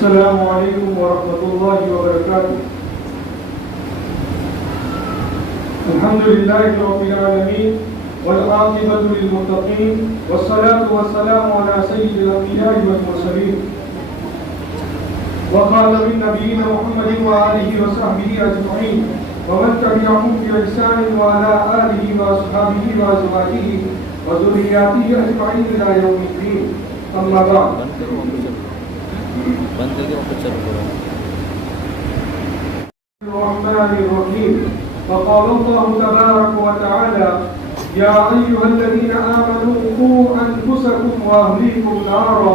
السلام علیکم ورحمۃ اللہ وبرکاتہ۔ الحمد للہ رب العالمین والعاقبۃ للمتقین والصلاة والسلام علی سید الانبیاء والمرسلین وقال من نبینا محمد وآلہ وصحبہ اجمعین ومن تبعهم بإحسان وعلى آلہ وأصحابہ وأزواجہ وذریاتہ اجمعین الی یوم الدین، اما بعد۔ الرحمن الرحیم، فقال اللہ تبارک وتعالی یا ایها الذین آمنوا قوا انفسکم واہلیکم نارا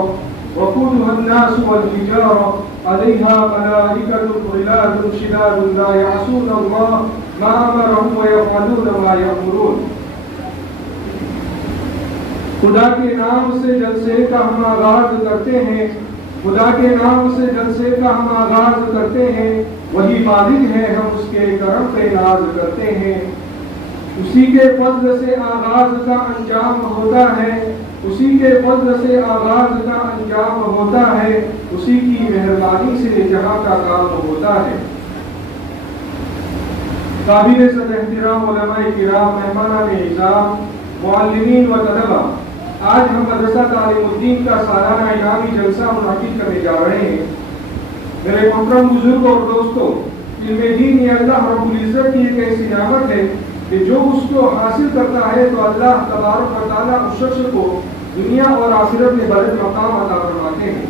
وقودها الناس والحجارة علیہا ملائکۃ غلاظ شداد لا یعصون اللہ ما امرهم ویفعلون ما یأمرون۔ خدا کے نام سے جلسے کا ہم آغاز کرتے ہیں، خدا کے نام سے جلسے کا ہم آغاز کرتے ہیں، وہی مالک ہے ہم اس کے کرم پہ ناز کرتے ہیں۔ اسی کے فضل سے آغاز کا انجام ہوتا ہے، اسی کے فضل سے آغاز کا انجام ہوتا ہے، اسی کی مہربانی سے جہاں کا کام ہوتا ہے۔ قابل صد احترام علماء کرام، مہمانان اعزام، معلمین و طلبہ، آج ہم مدرسہ تعلیم الدین کا سالانہ انعامی جلسہ منعقد کرنے جا رہے ہیں۔ میرے محترم بزرگ اور دوستو، علم دین یہ اللہ رب العزت کی ایک ایسی نعمت ہے کہ جو اس کو حاصل کرتا ہے تو اللہ تبارک و تعالیٰ اس شخص کو دنیا اور آخرت میں بلند مقام عطا فرماتے ہیں۔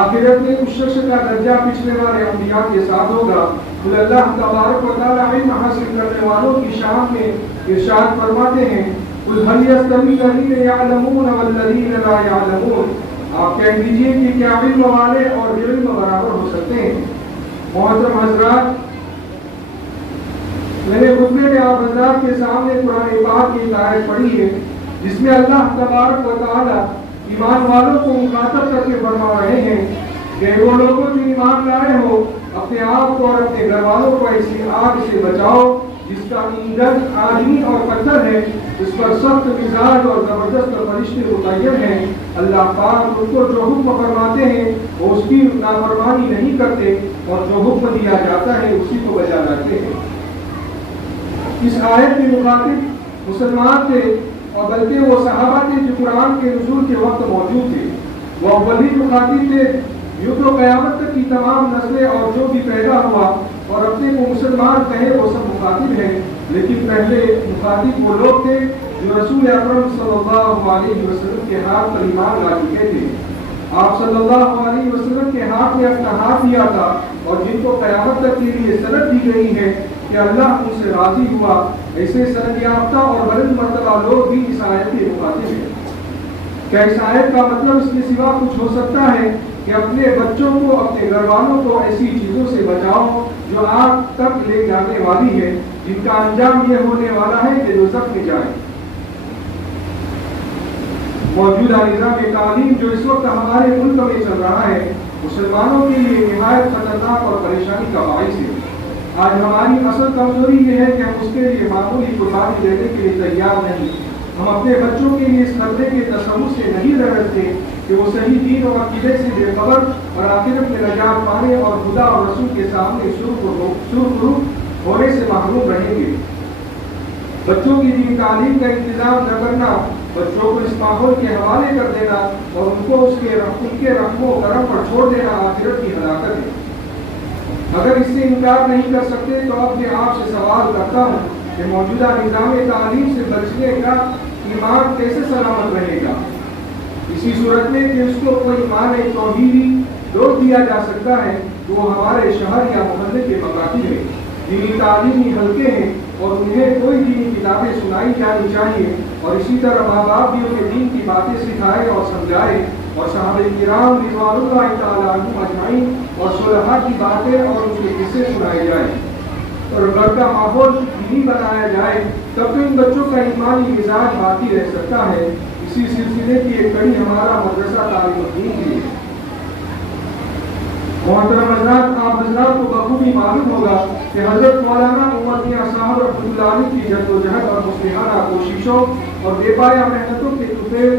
آخرت میں اس شخص کا درجہ پچھلے والے انبیاء کے ساتھ ہوگا۔ پھر اللہ تبارک و تعالیٰ علم حاصل کرنے والوں کی شان میں ارشاد فرماتے ہیں، قل هل يستوي الذين يعلمون والذين لا يعلمون۔ آپ کہہ دیجئے کہ کیا علم والے اور بے علم برابر ہو سکتے ہیں؟ محترم حضرات، میں نے خطبے میں آپ حضرات کے سامنے قرآن پاک کی آیت پڑھی ہے جس میں اللہ تبارک و تعالی ایمان والوں کو مخاطب کر کے فرما رہے ہیں کہ وہ لوگوں جو ایمان لائے ہو اپنے آپ کو اور اپنے گھر والوں کو ایسی آگ سے بچاؤ جس کا ایندھن آدمی اور پتھر ہے، اس پر سخت مزاج اور زبردست فرشتے متعین ہیں۔ اللہ پاک ان کو جو حکم فرماتے ہیں وہ اس کی نافرمانی نہیں کرتے اور جو حکم دیا جاتا ہے اسی کو بجا لاتے ہیں۔ اس آیت کے مخاطب مسلمان تھے اور بلکہ وہ صحابہ تھے جو قرآن کے نزول کے وقت موجود تھے۔ وہ اولی مخاطب تھے، یوں تو قیامت تک کی تمام نسلیں اور جو بھی پیدا ہوا اور اپنے کو مسلمان کہے وہ سب مخاطب ہیں، لیکن پہلے مخاطب وہ لوگ تھے جو رسول اکرم صلی اللہ علیہ وسلم کے ہاتھ پر ایمان لا چکے تھے۔ آپ صلی اللہ علیہ وسلم کے ہاتھ میں اپنا ہاتھ دیا تھا اور جن کو قیامت تک کے لیے سند دی گئی ہے کہ اللہ ان سے راضی ہوا، ایسے سند یافتہ اور بلند مرتبہ لوگ بھی اس آیت کے مخاطب ہیں۔ کیا اس آیت کا مطلب اس کے سوا کچھ ہو سکتا ہے کہ اپنے بچوں کو اپنے گھر والوں کو ایسی چیزوں سے بچاؤ جو آگ تک لے جانے والی ہے، جن کا انجام یہ ہونے والا ہے کہ دوزخ میں جائے؟ موجودہ نظام تعلیم جو اس وقت ہمارے ملک میں چل رہا ہے مسلمانوں کے لیے نہایت خطرناک اور پریشانی کا باعث ہے۔ آج ہماری اصل کمزوری یہ ہے کہ ہم اس کے لیے معمولی قربانی دینے کے لیے تیار نہیں۔ ہم اپنے بچوں کے لیے اس خطرے کے تصور سے نہیں ڈرتے کہ وہ صحیح دین اور عقیدے سے بے خبر اور آخرت میں نجات پانے اور خدا اور رسول کے سامنے سرخرو ہونے سے محروم رہیں گے۔ بچوں کی دین تعلیم کا انتظام نہ کرنا، بچوں کو اس ماحول کے حوالے کر دینا اور ان کو ان کے رحم و کرم پر چھوڑ دینا آخرت کی ہلاکت ہے۔ اگر اس سے انکار نہیں کر سکتے تو اپنے آپ سے سوال کرتا ہوں کہ موجودہ نظام تعلیم سے بچنے کا ایمان کیسے سلامت رہے گا؟ اسی صورت میں کہ اس کو کوئی ایمان توحیدی ڈوز دیا جا سکتا ہے تو وہ ہمارے شہر یا محلے کے مکاتب ہیں، دینی تعلیمی حلقے ہیں اور انہیں کوئی دینی کتابیں سنائی جانی چاہیے اور اسی طرح ماں باپ بھی انہیں دین کی باتیں سکھائے اور سمجھائے اور صحابہ کرام رضوان اللہ تعالیٰ عنہم اجمعین اور صلحاء کی باتیں اور ان کے قصے سنائے جائیں اور گھر کا ماحول دینی بنایا جائے، تب تو ان بچوں کا ایمانی مزاج باقی رہ سکتا ہے۔ اسی سلسلے کی ایک کڑی ہمارا مدرسہ تعلیم الدین کی ہے۔ محترم حضرات، آپ حضرات کو بخوبی معلوم ہوگا کہ حضرت مولانا عمر میاں صاحب رحمۃ اللہ علیہ کی جدوجہد اور مصلحانہ کوششوں اور بے پایہ محنتوں کے طفیل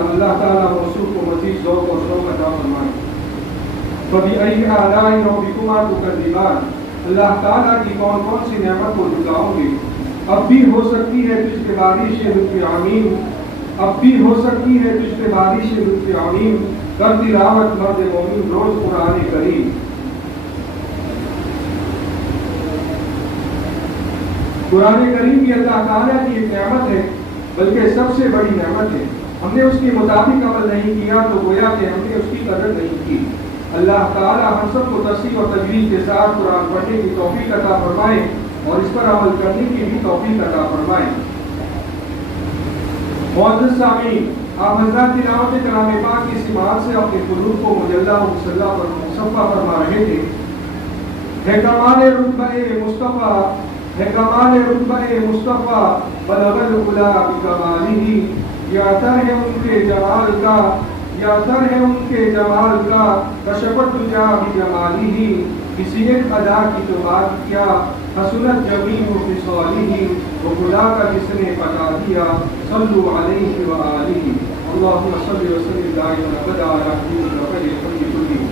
اللہ تعالیٰ موصوف کو مزید ذوق اور شوق عطا فرمائے۔ فبأي آلاء ربكما تكذبان، اللہ تعالیٰ کی کون کون سی نعمت کو جھٹلاؤ گے؟ اب بھی ہو سکتی ہے تجھ پہ بارش لطف عمیم، اب بھی ہو سکتی ہے تجھ پہ بارش لطف عمیم، کر تلاوت مرد مومن روز قرآن کریم۔ قرآن کریم بھی اللہ تعالیٰ کی ایک نعمت ہے، بلکہ سب سے بڑی نعمت ہے۔ ہم نے اس کے مطابق عمل نہیں کیا تو گویا کہ ہم نے اس کی قدر نہیں کی۔ اللہ تعالیٰ ہم سب کو تصحیح اور تجوید کے ساتھ قرآن پڑھنے کی توفیق عطا فرمائے اور اس پر عمل کرنے کی بھی توفیق عطا فرمائے۔ معزز سامعین، آپ حضرات تلاوت کلام پاک کی سماعت سے اپنے قلوب کو مجلہ و مسلح پر مصفہ فرما رہے تھے۔ ہے کمال رتبہ مصطفیٰ، ہے کمال رتبہ مصطفیٰ، بلغ العلا بکمالہ، یہ اثر ہے ان کے جمال کا، یہ اثر ہے ان کے جمال کا، کشفت تجا بجمالہ، کسی ایک ادا کی تو بات کیا، حسنت جمیع خصالہ، وہ خدا کا جس نے بتا دیا، صلو علیہ وآلہ، اللہم صلی وسلم دائما ابدا علی حبیبک خیر الخلق کلہم۔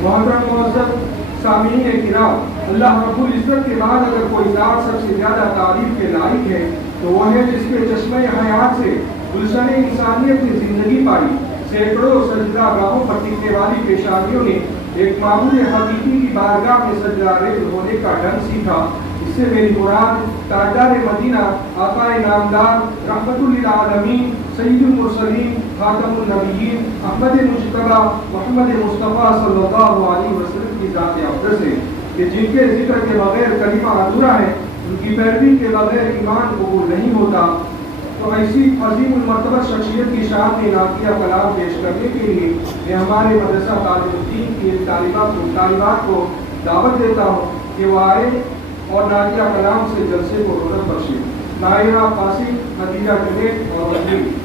محترم معزز سامعین کرام، اللہ رب العزت کے بعد اگر کوئی ذات سب سے زیادہ تعریف کے لائق ہے تو وہ ہے جس کے چشمہ حیات سے گلشن انسانیت نے زندگی پائی۔ سینکڑوں سجدہ گاہوں پر ٹکنے والی پیشانیوں نے ایک معمول حقیقی کی بارگاہ میں سجدہ ریز ہونے کا ڈھنگ سیکھا۔ اس سے میری مراد تاجدار مدینہ، آقا نامدار، رحمت للعالمین، سید المرسلین، خاتم النبیین، احمد مجتبی محمد مصطفیٰ صلی اللہ علیہ وسلم کی ذات اقدس ہے کہ جن کے ذکر کے بغیر کلمہ ادھورا ہے، ان کی پیروی کے بغیر ایمان قبول نہیں ہوتا۔ تو ایسی عظیم المرتبہ شخصیت کی شان میں نعتیہ کلام پیش کرنے کے لیے میں ہمارے مدرسہ طالب الدین کی طالبات کو دعوت دیتا ہوں کہ وہ آئے اور نعتیہ کلام سے جلسے کو رونق بخشے۔ نائرہ قاسم، نتیجہ جنید اور وزیر۔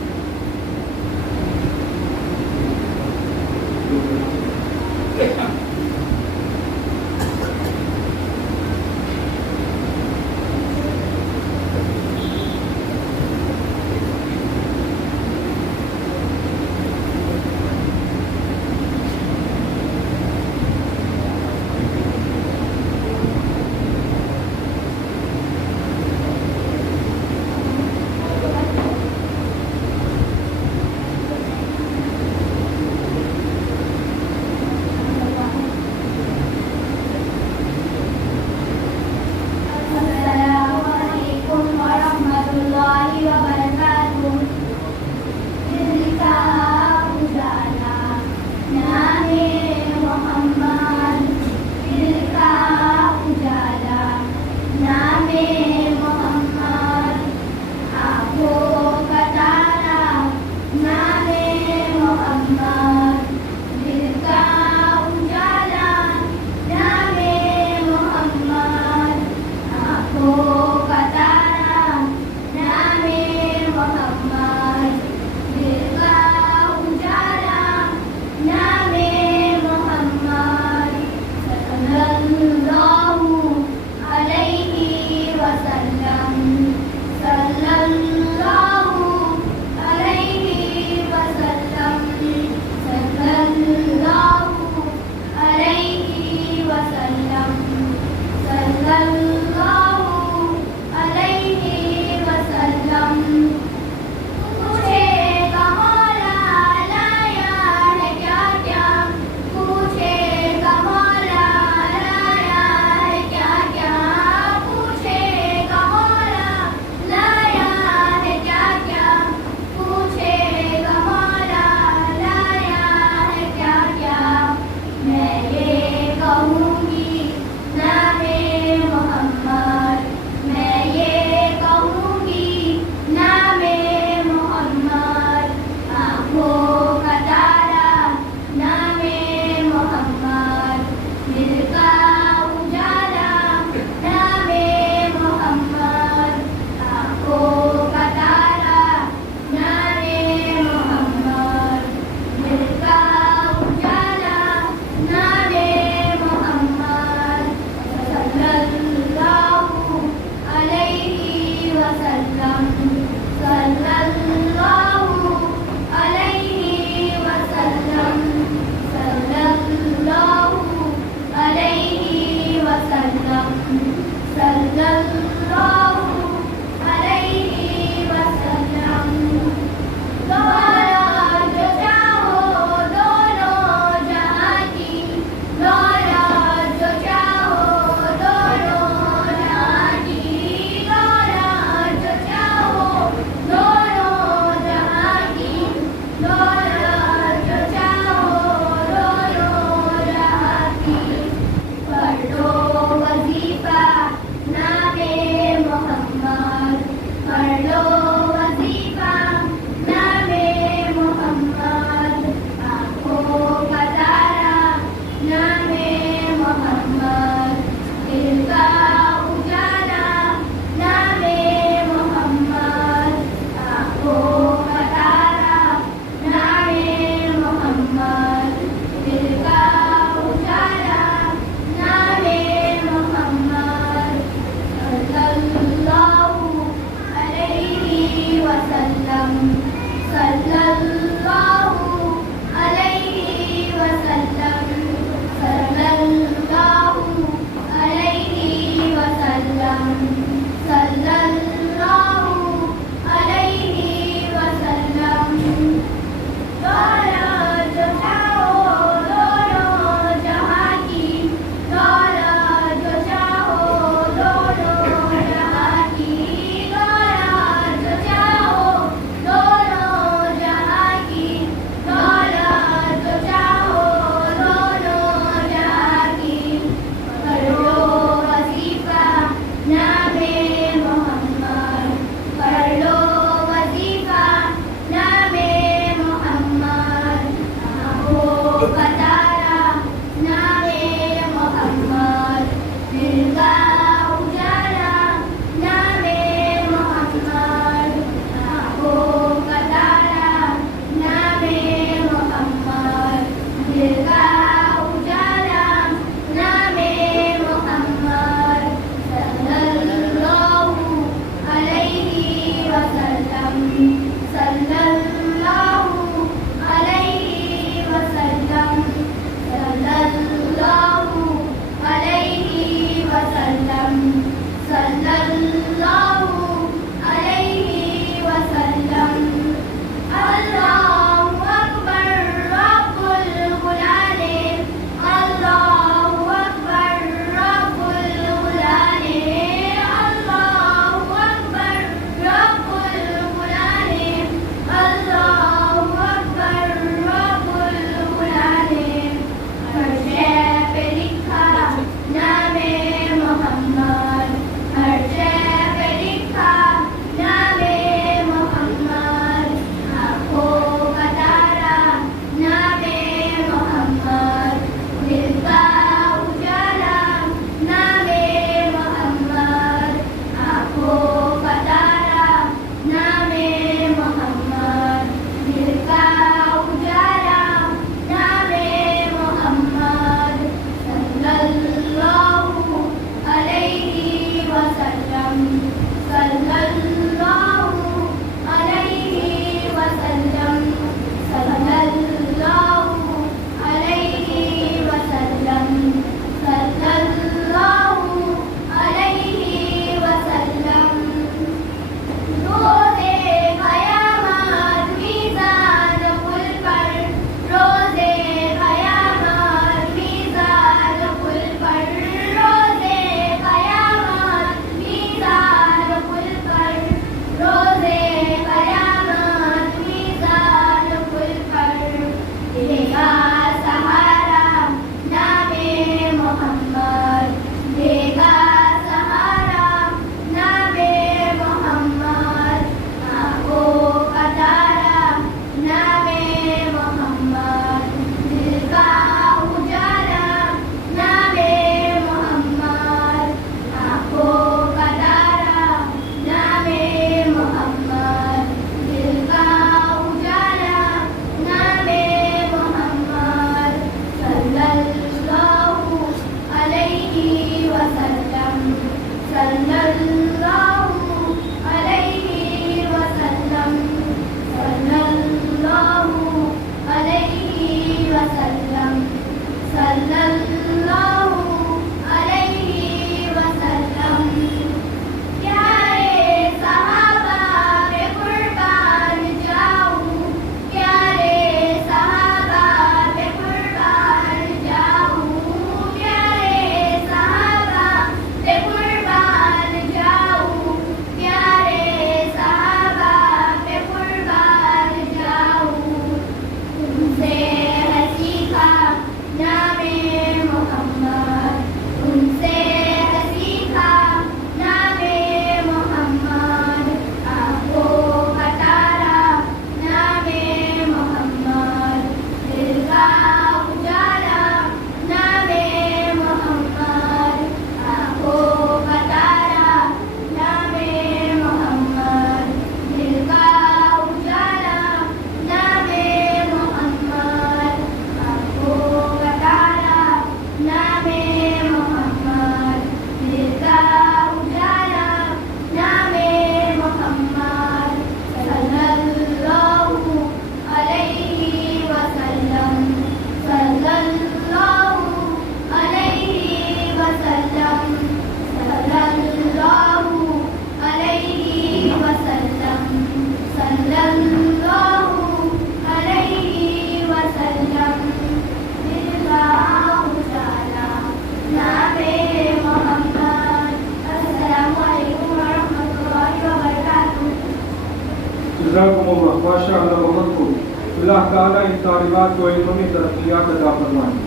اللہ تعالیٰ ان طالبات کو علم میں ترقیات عطا فرمائے۔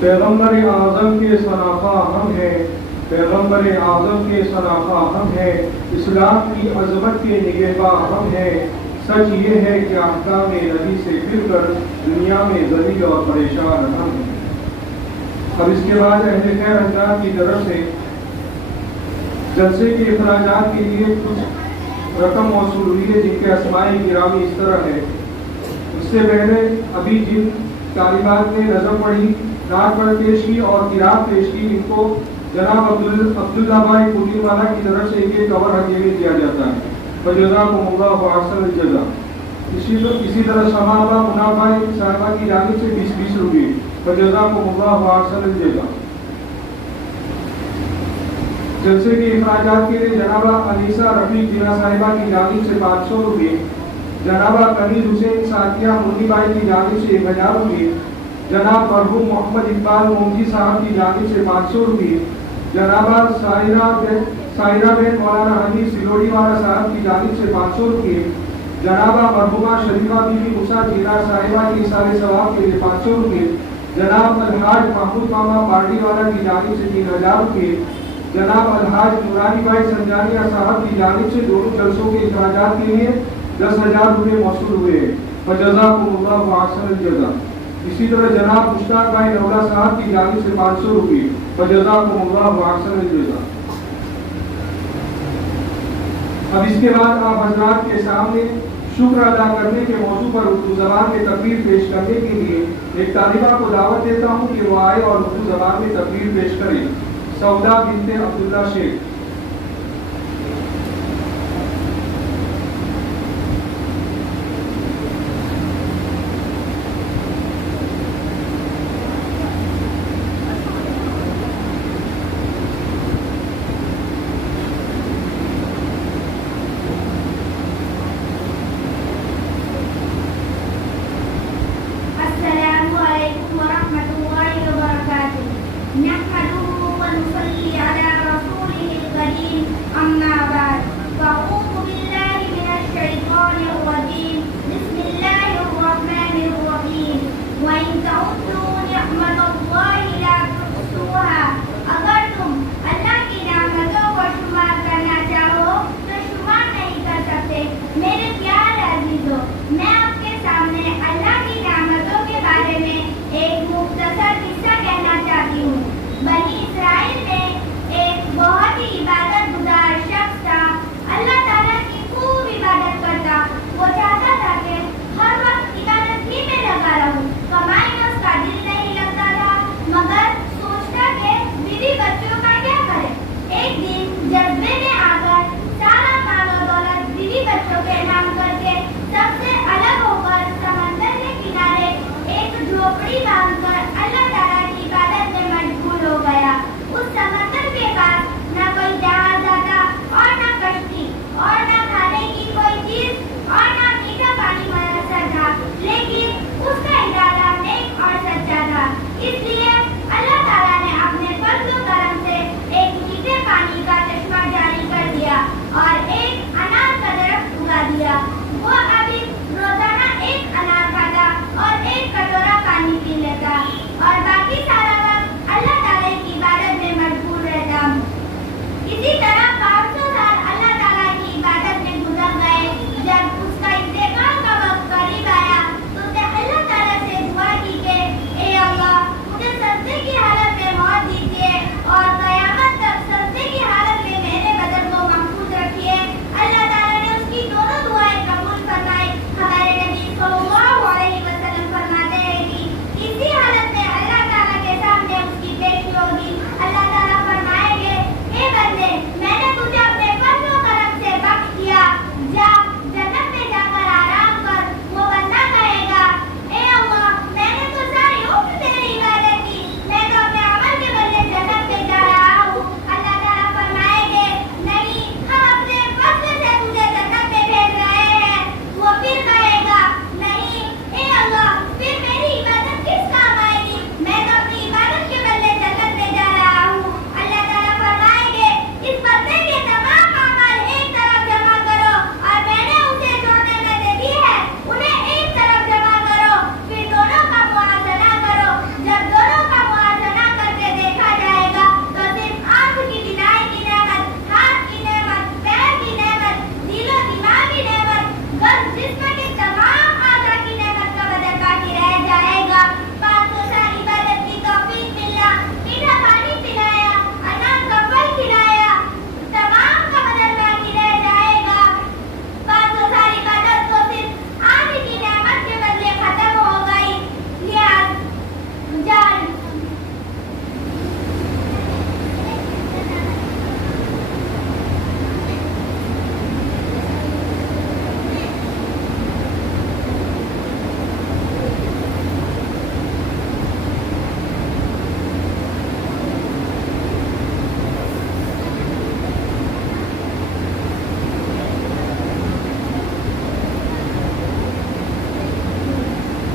پیغمبر اعظم کے شناخواہ ہم ہیں، پیغمبر اعظم کے شناخواہ ہم ہیں، اسلام کی عظمت کے نگہباں ہم ہیں۔ سچ یہ ہے کہ احکام نبی سے پھر کر دنیا میں ذلیل اور پریشان ہم ہیں۔ اب اس کے بعد اہل خیر حضرات کی طرف سے جلسے کے اخراجات کے لیے کچھ رقم موصول ہوئی ہے، جن کے اسماء گرامی اس طرح ہے۔ اس سے پہلے ابھی جن طالبات نے نظم پڑھی، نعت پڑھ پیش کی اور قرات پیش کی، ان کو جناب عبداللہ بھائی پولی والا کی طرف سے یہ کور ہدیہ میں دیا جاتا ہے۔ فجزاکم اللہ احسن الجزا۔ اسی طرح شمابہ منا بھائی صاحبہ کی جانب سے 20 روپے۔ فجزاکم اللہ احسن الجزا۔ جلسے کے اخراجات کے لیے جناب انیسہ رفیق جناح صاحبہ کی جانب سے 500 روپے، جناب کنیز حسین ساتیہ منی بھائی کی جانب سے 1000 روپے، جناب مرحوم محمد اقبال مومجی صاحب کی جانب سے 500 روپے، جناب سائرہ بن مولانا حنیف سلوڑی والا صاحب کی جانب سے 500 روپے، جناب مرحومہ شریفہ بی بی موسیٰ جینا صاحبہ کی اصال ثواب کے لیے 500 روپے، جناب الحاج محمود ماما پارٹی والا کی جانب سے 3000 روپے، جناب الحاج نورانی بھائی سنجانیہ صاحب کی جانب سے دونوں جلسوں کے اخراجات کے لیے 10,000 روپے موصول ہوئے ہیں۔ فجزاکم اللہ احسن الجزا۔ اسی طرح جناب مشتاق بھائی نولا صاحب کی جانب سے 500 روپے۔ فجزاکم اللہ احسن الجزا۔ اب اس کے بعد آپ حضرات کے سامنے شکر ادا کرنے کے موضوع پر اردو زبان میں تقریر پیش کرنے کے لیے ایک طالبہ کو دعوت دیتا ہوں کہ وہ آئے اور اردو زبان میں تقریر پیش کرے۔ سودا بنت عبداللہ شیخ۔ وہ چاہتا تھا کہ ہر وقت عبادت ہی میں لگا رہوں، کمائی میں اس کا دل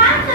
500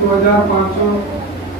2500,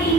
3,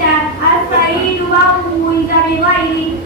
4,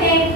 6,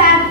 7,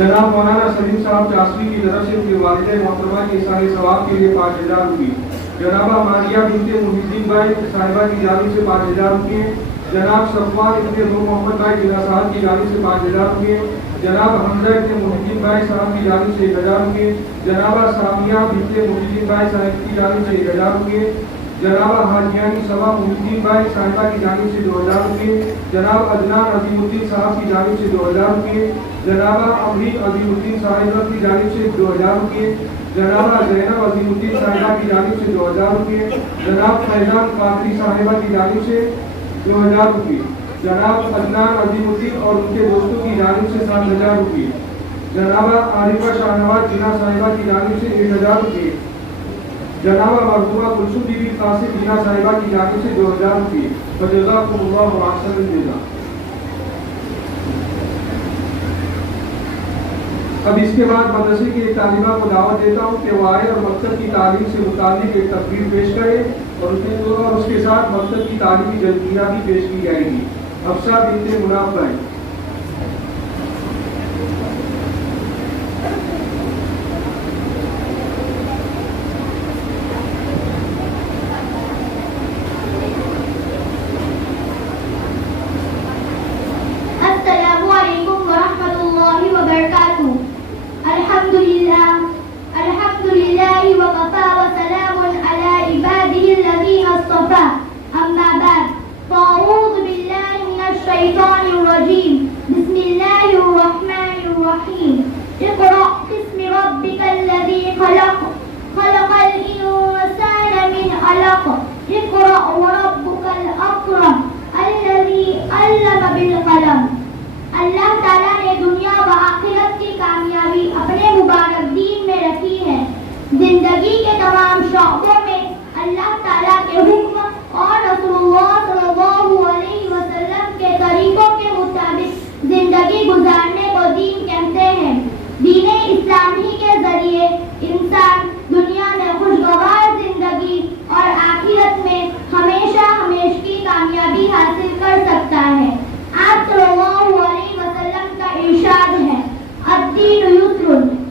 جناب مولانا سلیم صاحب چاسری کی طرف سے ان کے والد محترمہ کے سارے ثواب کے لیے 5000 روپے. جناب ماریہ بنت محی الدین بھائی صاحبہ کی جانب سے 5000 روپے. جناب صفوان ابن نور محمد بھائی جناح صاحب کی جانب سے 5000 روپے. جناب حمزہ ابن محی الدین بھائی صاحب کی جانب سے 1000 روپے. جناب سامیہ بنت محی الدین بھائی صاحب کی جانب سے 1000 روپے. جناب حاجیانی صبا محی الدین بھائی صاحبہ کی جانب سے 2000 روپے. جناب عدنان عظیم الدین صاحب کی جانب سے 2000 روپے. جناب امریک عظیم الدین صاحبہ کی جانب سے 2000 روپے. جناب زینب عظیم الدین صاحبہ کی جانب سے 2000 روپے. جناب فیضان قادری صاحبہ کی جانب سے 2000 روپے. جناب عدنان عظیم الدین اور ان کے دوستوں کی جانب سے 7000 روپے. جناب عارفہ شاہنواز جناح صاحبہ کی جانب سے 1000 روپے. جناب مرحومہ کلثوم بی بی قاسم جناح صاحبہ کی جانب سے 2000 روپے. فجزاکم اللہ احسن الجزاء. اب اس کے بعد مدرسے کی ایک طالبہ کو دعوت دیتا ہوں کہ وہ آئے اور مکتب کی تعلیم سے متعلق ایک تقریر پیش کرے اور اس کے ساتھ مکتب کی تعلیمی جلدیاں بھی پیش کی جائے گی. حفصہ بنت مناف بھائی. السلام علیکم ورحمۃ اللہ وبرکاتہ. الحمد للہ وکفى وسلام علی عباده الذین اصطفى. اما بعد فاعوذ باللہ من الشیطان الرجیم. بسم اللہ الرحمن الرحیم. اقرأ باسم ربک الذی خلق خلق الانسان من علق. اقرأ وربک الاکرم الذی علم بالقلم. اللہ تعالیٰ نے دنیا و آخرت کی کامیابی اپنے مبارک دین میں رکھی ہے. زندگی کے تمام شعبوں میں اللہ تعالیٰ کے حکم اور رسول اللہ صلی اللہ علیہ وسلم کے طریقوں کے مطابق زندگی گزارنے کو دین کہتے ہیں. دین اسلام ہی کے ذریعے انسان دنیا میں خوشگوار زندگی اور آخرت میں ہمیشہ کی کامیابی حاصل کر سکتا ہے. آپ صلی اللہ علیہ وسلم کا ارشاد ہے الدین یسر.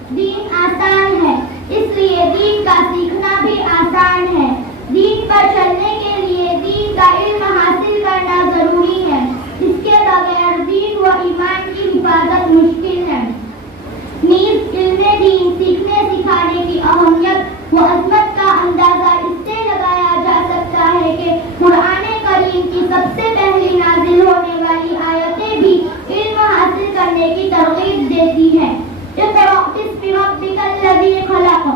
دین آسان ہے اس لیے دین کا سیکھنا بھی آسان ہے. دین پر چلنے کے لیے دین کا علم حاصل کرنا ضروری ہے. اس کے بغیر دین و ایمان کی حفاظت مشکل ہے. نیز علم دین سیکھنے سکھانے کی اہمیت و عظمت کا اندازہ اس سے لگایا جا سکتا ہے کہ قرآن کریم کی سب سے پہلی نازل ہونے والی آیتیں بھی علم حاصل کرنے کی ترغیب دیتی ہیں. اقرأ باسم ربک الذی خلق.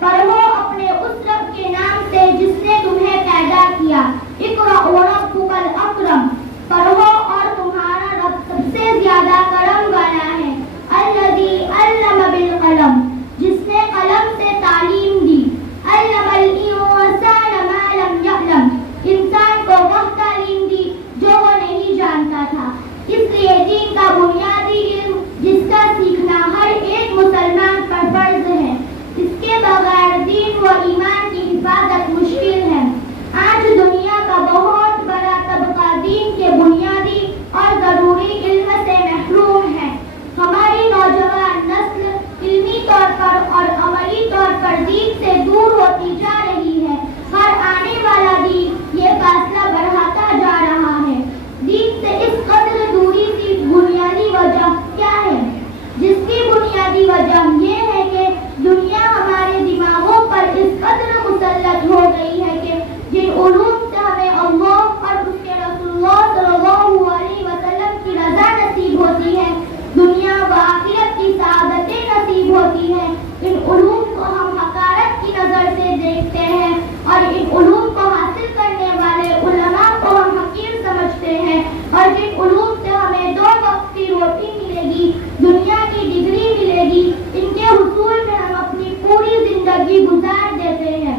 پڑھو اپنے اس رب کے نام سے جس نے تمہیں پیدا کیا. اقرأ وربک الاکرم. پڑھو اور تمہارا رب سب سے زیادہ کرم والا ہے. الذی علم بالقلم. جس نے قلم سے تعلیم دی. علم الانسان ما لم یعلم. انسان کو وہ تعلیم دی جو وہ نہیں جانتا تھا. اس لیے دین کا بنیادی علم جس کا سیکھنا ہر ایک مسلمان پر فرض ہے. اس کے بغیر دین و ایمان کی حفاظت مشکل ہے. آج دنیا کا بہت بڑا طبقہ دین کے بنیادی اور ضروری علم سے محروم ہے. ہماری نوجوان نسل علمی طور پر اور عملی طور پر دین سے دور ہوتی جا رہی ہے. ہر آنے والا دین یہ فاصلہ بڑھاتا جا رہا ہے. دین سے اس قدر دوری کی بنیادی وجہ کیا ہے؟ جس کی بنیادی وجہ یہ ہے کہ دنیا ہمارے دماغوں پر اس قدر مسلط ہو گئی ہے کہ جن علوم سے ہمیں اللہ اور اس کے رسول اللہ صلی اللہ علیہ وسلم کی رضا نصیب ہوتی ہے, دنیا و آخرت کی سعادتیں نصیب ہوتی ہیں, ان علوم کو ہم حقارت کی نظر سے دیکھتے ہیں اور ان علوم کو حاصل کرنے والے علماء کو ہم حقیر سمجھتے ہیں. اور جن علوم سے ہمیں 2 وقت کی روٹی ملے گی, دنیا کی ڈگری ملے گی, ان کے حصول میں ہم اپنی پوری زندگی گزار دیتے ہیں.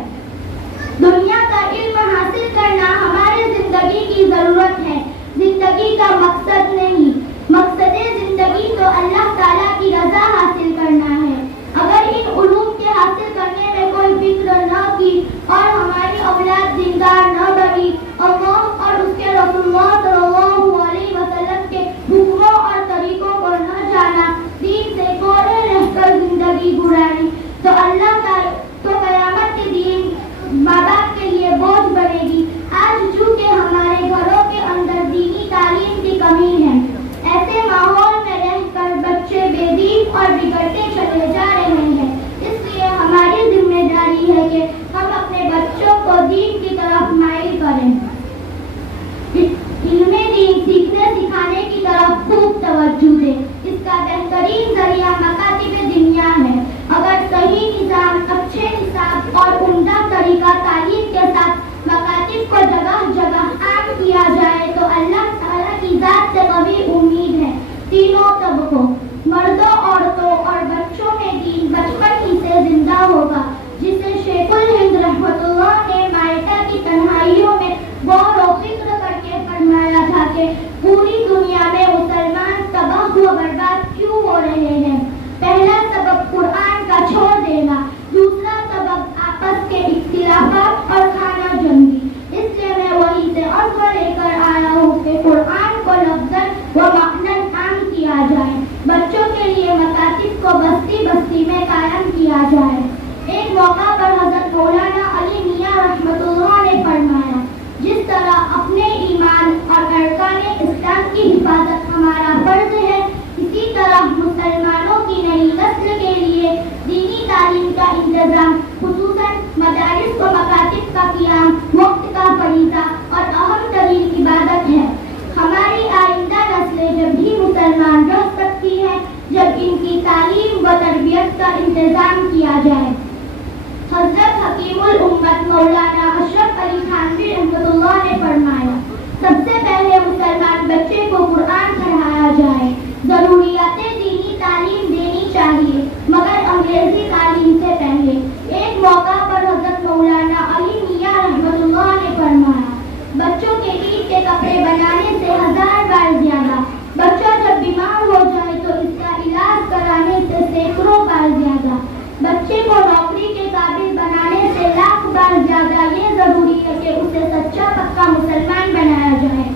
دنیا کا علم حاصل کرنا ہماری زندگی کی ضرورت ہے, زندگی کا مقصد نہیں. مقصد زندگی تو اللہ تعالیٰ کی رضا حاصل کرنا ہے. اگر ان علوم کے حاصل کرنے میں کوئی فکر نہ کی اور ہماری اولاد دیندار نہ بنی, اللہ اور اس کے رسول اللہ صلی اللہ علیہ وسلم کے حکموں اور طریقوں کو نہ جانا, دین سے کوئی کو بستی بستی میں قائم کیا جائے۔ ایک موقع پر حضرت مولانا علی میاں رحمۃ اللہ نے فرمایا، جس طرح اپنے ایمان اور ارکان اسلام کی حفاظت ہمارا فرض ہے، اسی طرح مسلمانوں کی نئی نسل کے لیے دینی تعلیم کا انتظام، خصوصاً مدارس و مکاتب کا قیام وقت کا فریضہ اور اہم ترین عبادت ہے۔ ہماری آئندہ نسلیں جب بھی مسلمان رہ سکتی ہیں جب ان کی تعلیم و تربیت کا انتظام کیا جائے۔ حضرت حکیم الامت مولانا اشرف علی تھانوی رحمۃ اللہ نے فرمایا، سب سے پہلے مسلمان بچے کو قرآن پڑھایا جائے، ضروریات دینی تعلیم دینی چاہیے مگر انگریزی تعلیم سے پہلے۔ ایک موقع پر حضرت مولانا علی میاں رحمۃ اللہ نے فرمایا، بچوں کے عید کے کپڑے بنانے سے 1000 بار زیادہ، بچہ جب بیمار ہو جائے تو اس کا علاج کرانے سے سینکڑوں بار زیادہ، بچے کو نوکری کے قابل بنانے سے 1,00,000 بار زیادہ یہ ضروری ہے کہ اسے سچا پکا مسلمان بنایا جائے۔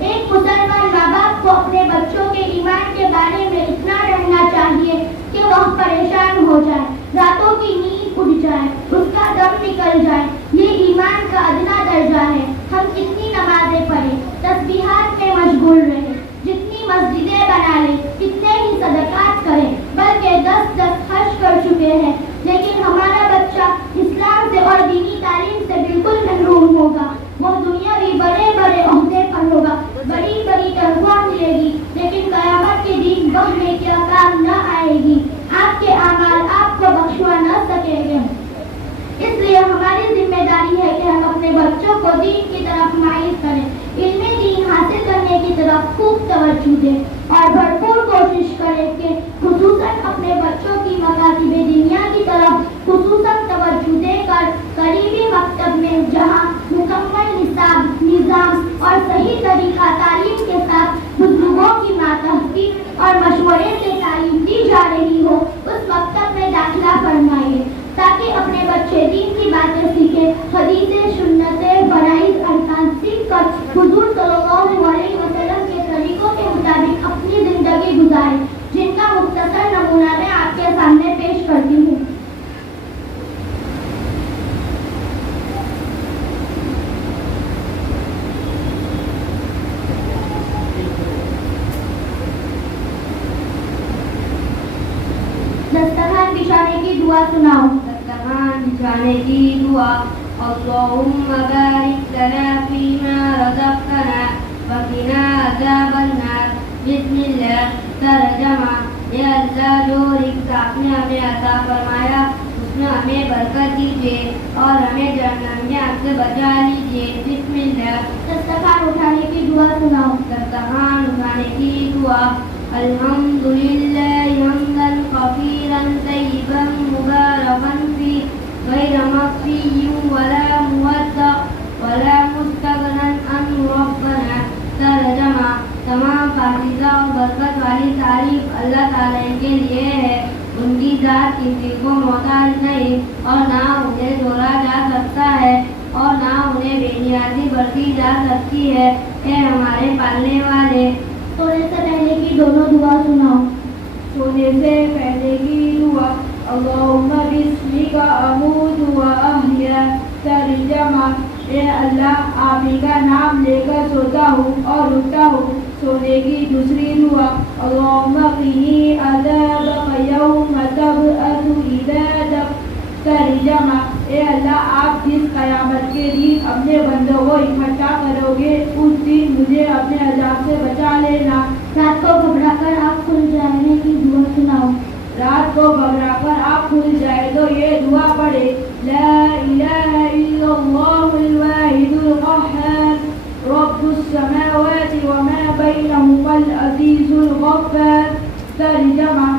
ایک مسلمان ماں باپ کو اپنے بچوں کے ایمان کے بارے میں اتنا رہنا چاہیے کہ وہ پریشان ہو جائے، راتوں کی نیند اڑ جائے، اس کا دم نکل جائے، یہ ایمان کا ادنا درجہ ہے۔ ہم کتنی نمازیں پڑھیں، تسبیحات میں مشغول رہیں، جتنی مسجدیں بنا لیں، کتنے ہی صدقات کریں، بلکہ 10 خرچ کر چکے ہیں، لیکن ہمارا بچہ اسلام سے اور دینی تعلیم سے بالکل محروم ہوگا۔ وہ دنیاوی بڑے بڑے عہدے پر ہوگا، بڑی بڑی تنخواہ ملے گی، لیکن قیامت کے دن وہ میں کیا کام نہ آئے گی، آپ کے اعمال آپ کو بخشوا نہ سکیں گے۔ اس لیے ہماری ذمہ داری ہے کہ ہم اپنے بچوں کو دین کی طرف مائل کریں، علم دین حاصل کرنے کی طرف خوب توجہ دیں اور بھرپور کوشش کریں کہ خصوصاً اپنے بچوں کی مکاتب دنیا کی طرف خصوصاً توجہ دے کر قریبی مکتب میں جہاں مکمل نظام اور صحیح طریقہ تعلیم کے ساتھ بزرگوں کی ماتحتی اور مشورے سے تعلیم دی جا رہی ہو، اس مکتب میں داخلہ فرمائیے تاکہ اپنے بچے دین کی باتیں سیکھیں، حدیثیں، سنتیں، فرائض، ارکان سیکھ کر حضور صلی اللہ علیہ وسلم کے طریقوں کے مطابق اپنی زندگی گزاریں، جن کا مختصر نمونہ میں آپ کے سامنے پیش کرتی ہوں۔ دسترخوان بچھانے کی دعا سناؤ۔ دسترخوان بچھانے کی دعا، اللہم بارک لنا فیما رزقتنا وقنا عذاب النار۔ بسم اللہ۔ ترجمہ، اے اللہ جو رزق آپ نے ہمیں عطا فرمایا اس میں ہمیں برکت دیجیے اور ہمیں جہنم میں آگ سے بچا لیجیے۔ بسم اللہ۔ دسترخوان اٹھانے کی دعا سناؤ۔ دسترخوان اٹھانے کی دعا، الحمدللہ حمدا کثیرا طیبا مبارکا فیہ غیر مخفی ولا مودع ولا مستغنی عنہ ربنا۔ ترجمہ، تمام پاکیزہ اور برکت والی تعریف اللہ تعالیٰ کے لیے ہے، ان کی ذات کسی کو محتاج نہیں اور نہ انہیں جوڑا جا سکتا ہے اور نہ انہیں بے نیازی برتی جا سکتی ہے۔ اے ہمارے پالنے والے، سونے سے پہلے کی دونوں دعا سناؤ۔ سونے سے پہلے کی دعا، اللہم بسمک اموت و احیا۔ ترجمہ، اے اللہ آپ ہی کا نام لے کر سوتا ہوں اور اٹھتا ہوں۔ سونے کی دوسری دعا، اللہم قنی عذابک یوم تبعث عبادک۔ ترجمہ، اے اللہ آپ جس قیامت کے دن اپنے بندوں کو اکٹھا کرو گے اس دن مجھے اپنے عذاب سے بچا لینا۔ رات کو گھبرا کر آنکھ کھل جانے کی دعا سناؤ۔ رات کو گھبرا کر آنکھ کھل جائے تو یہ دعا پڑھے، لا الہ الا اللہ الواحد القہار رب السماوات وما بینہما العزیز الغفار۔ ترجمہ،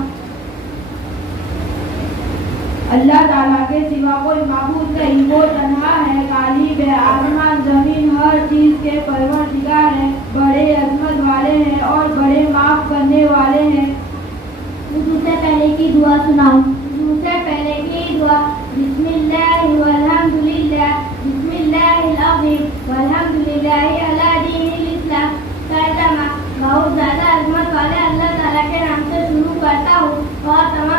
اللہ تعالیٰ کے سوا کوئی معبود نہیں، وہ تنہا ہے، غالب ہے، آسمان زمین ہر چیز کے پروردگار ہے، بڑے عظمت والے ہیں اور بڑے معاف کرنے والے ہیں۔ وضو سے پہلے کی دعا سناؤ۔ وضو سے پہلے کی دعا، بسم اللہ والحمدللہ، بسم اللہ العظیم والحمدللہ علی دین الاسلام۔ ترجمہ، بہت زیادہ عظمت والے اللہ تعالیٰ کے نام سے شروع کرتا ہوں اور تمام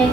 1,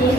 3,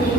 3,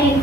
1,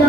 2,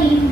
3,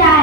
4,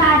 5,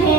6,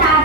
7,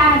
8,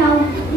9,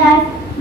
10,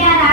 11,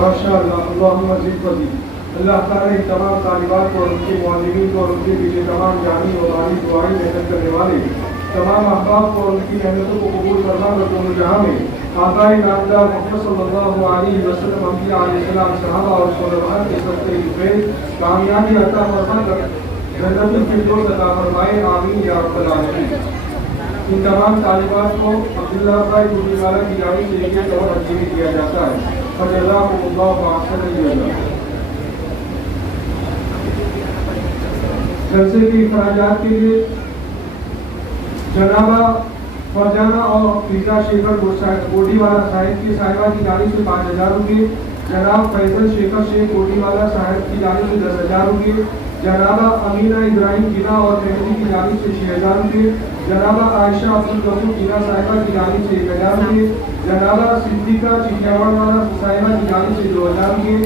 ماشاء اللہ اللہم زد وزد. اللہ تعالیٰ ان تمام طالبات کو اور ان کے معلمین کو اور ان کے پیچھے تمام جانی اور عالی دعائی محنت کرنے والے تمام احباب کو اور ان کی محنتوں کو قبول فرما کر دونوں جہاں میں آقائے نامدار محمد صلی اللہ علیہ وسلم انبیاء علیہ السلام صحابہ اور صحابہ کے صدقے خیر کامیابی عطا فرما کر جنت الفردوس عطا فرمائے آمین یا رب العالمین. ان تمام طالبات کو عبداللہ بھائی گولی والا کی جانب سے ایک اور عطیہ کیا جاتا ہے. فجزاکم اللہ واحسن الجزاء. جلسے کے اخراجات کے لیے جنابہ فرجانہ اور فیضا شیخر کوٹی والا صاحب کی صاحبہ کی جانب سے 5000 روپئے، جناب فیصل شیخر شیخ کوٹی والا صاحب کی جانب سے 10,000 روپئے، جنابہ امینہ ابراہیم جنا اور فیملی کی جانب سے 6,000 روپئے، جنابہ عائشہ عبدالغفور جنا صاحبہ کی جانب سے 1,000 روپئے، جنابہ صدیقہ چٹیاوڑ والا صاحبہ کی جانب سے 2,000 روپئے،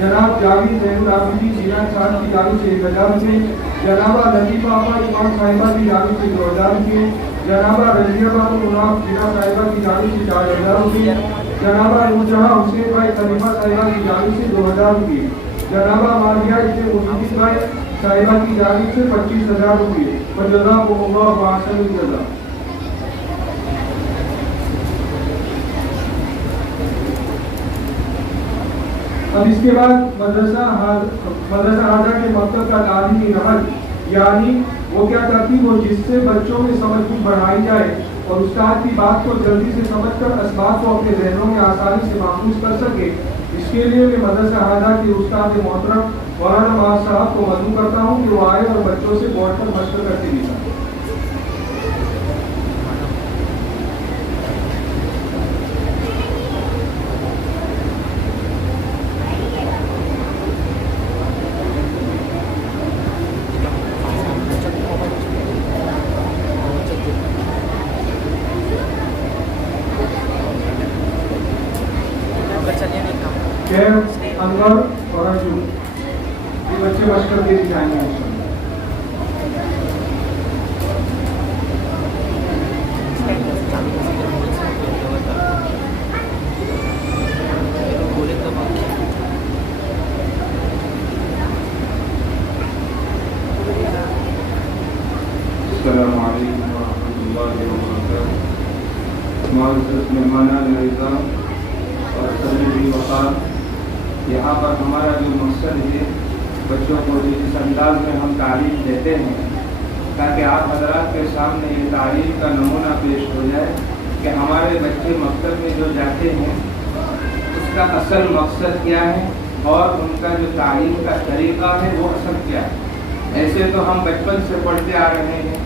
جناب جاوید زین العابدین جینا صاحب کی جانب سے 1,000 روپئے، جنابہ لطیفہ امام صاحبہ کی جانب سے 2,000 روپئے، جنابہ رضیہ بانو مناف جنا صاحبہ کی جانب سے 4,000 روپئے، جنابہ نورجہاں حسین بھائی خلیفہ صاحبہ کی جانب سے 2,000 روپئے، جنابہ ماریہ ابن مجید بھائی صاحبہ کی جانب سے 25,000 روپئے. فجزاکم اللہ واحسن الجزاء. اب اس کے بعد مدرسہ حاضہ کے مکتب کا تعلیمی رحل یعنی وہ کیا ترتیب ہو جس سے بچوں میں سمجھ بوجھ بڑھائی جائے اور استاد کی بات کو جلدی سے سمجھ کر اسباب کو اپنے ذہنوں میں آسانی سے محفوظ کر سکے. اس کے لیے میں مدرسہ حاضہ کے استاد محترم مولانا معاذ صاحب کو مدعو کرتا ہوں کہ وہ آئے اور بچوں سے بیٹھ کر مشورہ کرتے دکھائیں. انور اور ارجن یہ بچے مشکل کے دکھائیں گے. السلام علیکم ورحمۃ اللہ وبرکاتہ. معزز مہمانان اعزاز اور سبھی وقار، یہاں پر ہمارا جو مقصد ہے بچوں کو جس انداز میں ہم تعلیم دیتے ہیں تاکہ آپ حضرات کے سامنے یہ تعلیم کا نمونہ پیش ہو جائے کہ ہمارے بچے مکتب میں جو جاتے ہیں اس کا اصل مقصد کیا ہے اور ان کا جو تعلیم کا طریقہ ہے وہ اصل کیا ہے. ایسے تو ہم بچپن سے پڑھتے آ رہے ہیں.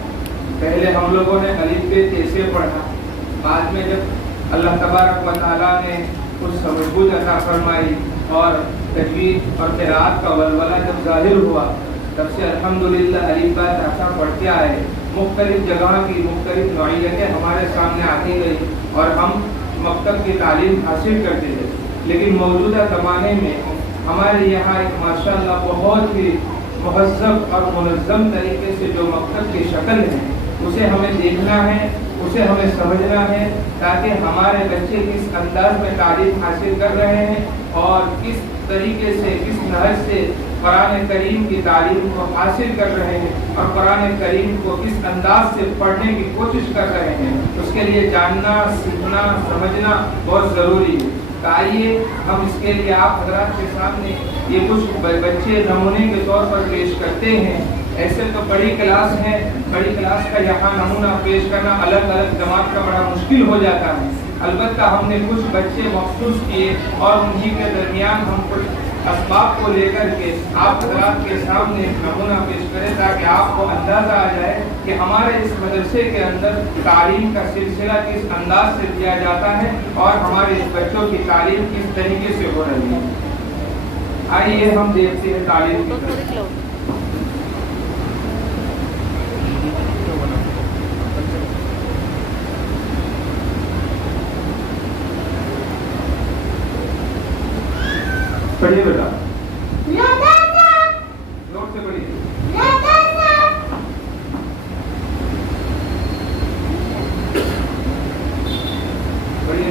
پہلے ہم لوگوں نے الف ب کیسے پڑھا، بعد میں جب اللہ تبارک و تعالیٰ نے کچھ سمجھ بوجھ عطا فرمائی اور تجوید اور قراءت کا ولولہ جب ظاہر ہوا تب سے الحمدللہ الف با تا پڑھتے آئے. مختلف جگہ کی مختلف نوعیتیں ہمارے سامنے آتی گئی اور ہم مکتب کی تعلیم حاصل کرتے تھے. لیکن موجودہ زمانے میں ہمارے یہاں ایک ماشاءاللہ بہت ہی مہذب اور منظم طریقے سے جو مکتب کی شکل ہے اسے ہمیں دیکھنا ہے، اسے ہمیں سمجھنا ہے تاکہ ہمارے بچے کس انداز میں تعلیم حاصل کر رہے ہیں اور کس طریقے سے کس نہج سے قرآن کریم کی تعلیم کو حاصل کر رہے ہیں اور قرآن کریم کو کس انداز سے پڑھنے کی کوشش کر رہے ہیں. اس کے لیے جاننا، سیکھنا، سمجھنا بہت ضروری ہے. تو آئیے ہم اس کے لیے آپ حضرات کے سامنے یہ کچھ بچے نمونے کے طور پر پیش کرتے ہیں. ایسے تو بڑی کلاس ہے، بڑی کلاس کا یہاں نمونہ پیش کرنا الگ الگ جماعت کا بڑا مشکل ہو جاتا ہے. البتہ ہم نے کچھ بچے مخصوص کیے اور انہی کے درمیان ہم کچھ اسباب کو لے کر کے آپ حضرات کے سامنے نمونہ پیش کریں تاکہ آپ کو اندازہ آ جائے کہ ہمارے اس مدرسے کے اندر تعلیم کا سلسلہ کس انداز سے دیا جاتا ہے اور ہمارے اس بچوں کی تعلیم کس طریقے سے ہو رہی ہے. آئیے ہم دیکھتے ہیں تعلیم کی طرف. پڑھیے بیٹا، نوٹ سے پڑھیے. پڑھیے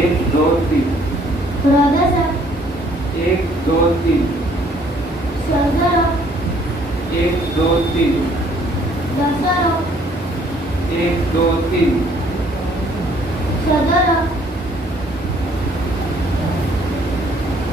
1 2 3. 1 2 3. 1 2 3. 1 2 3.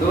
2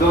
2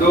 2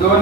2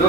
2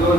2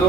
2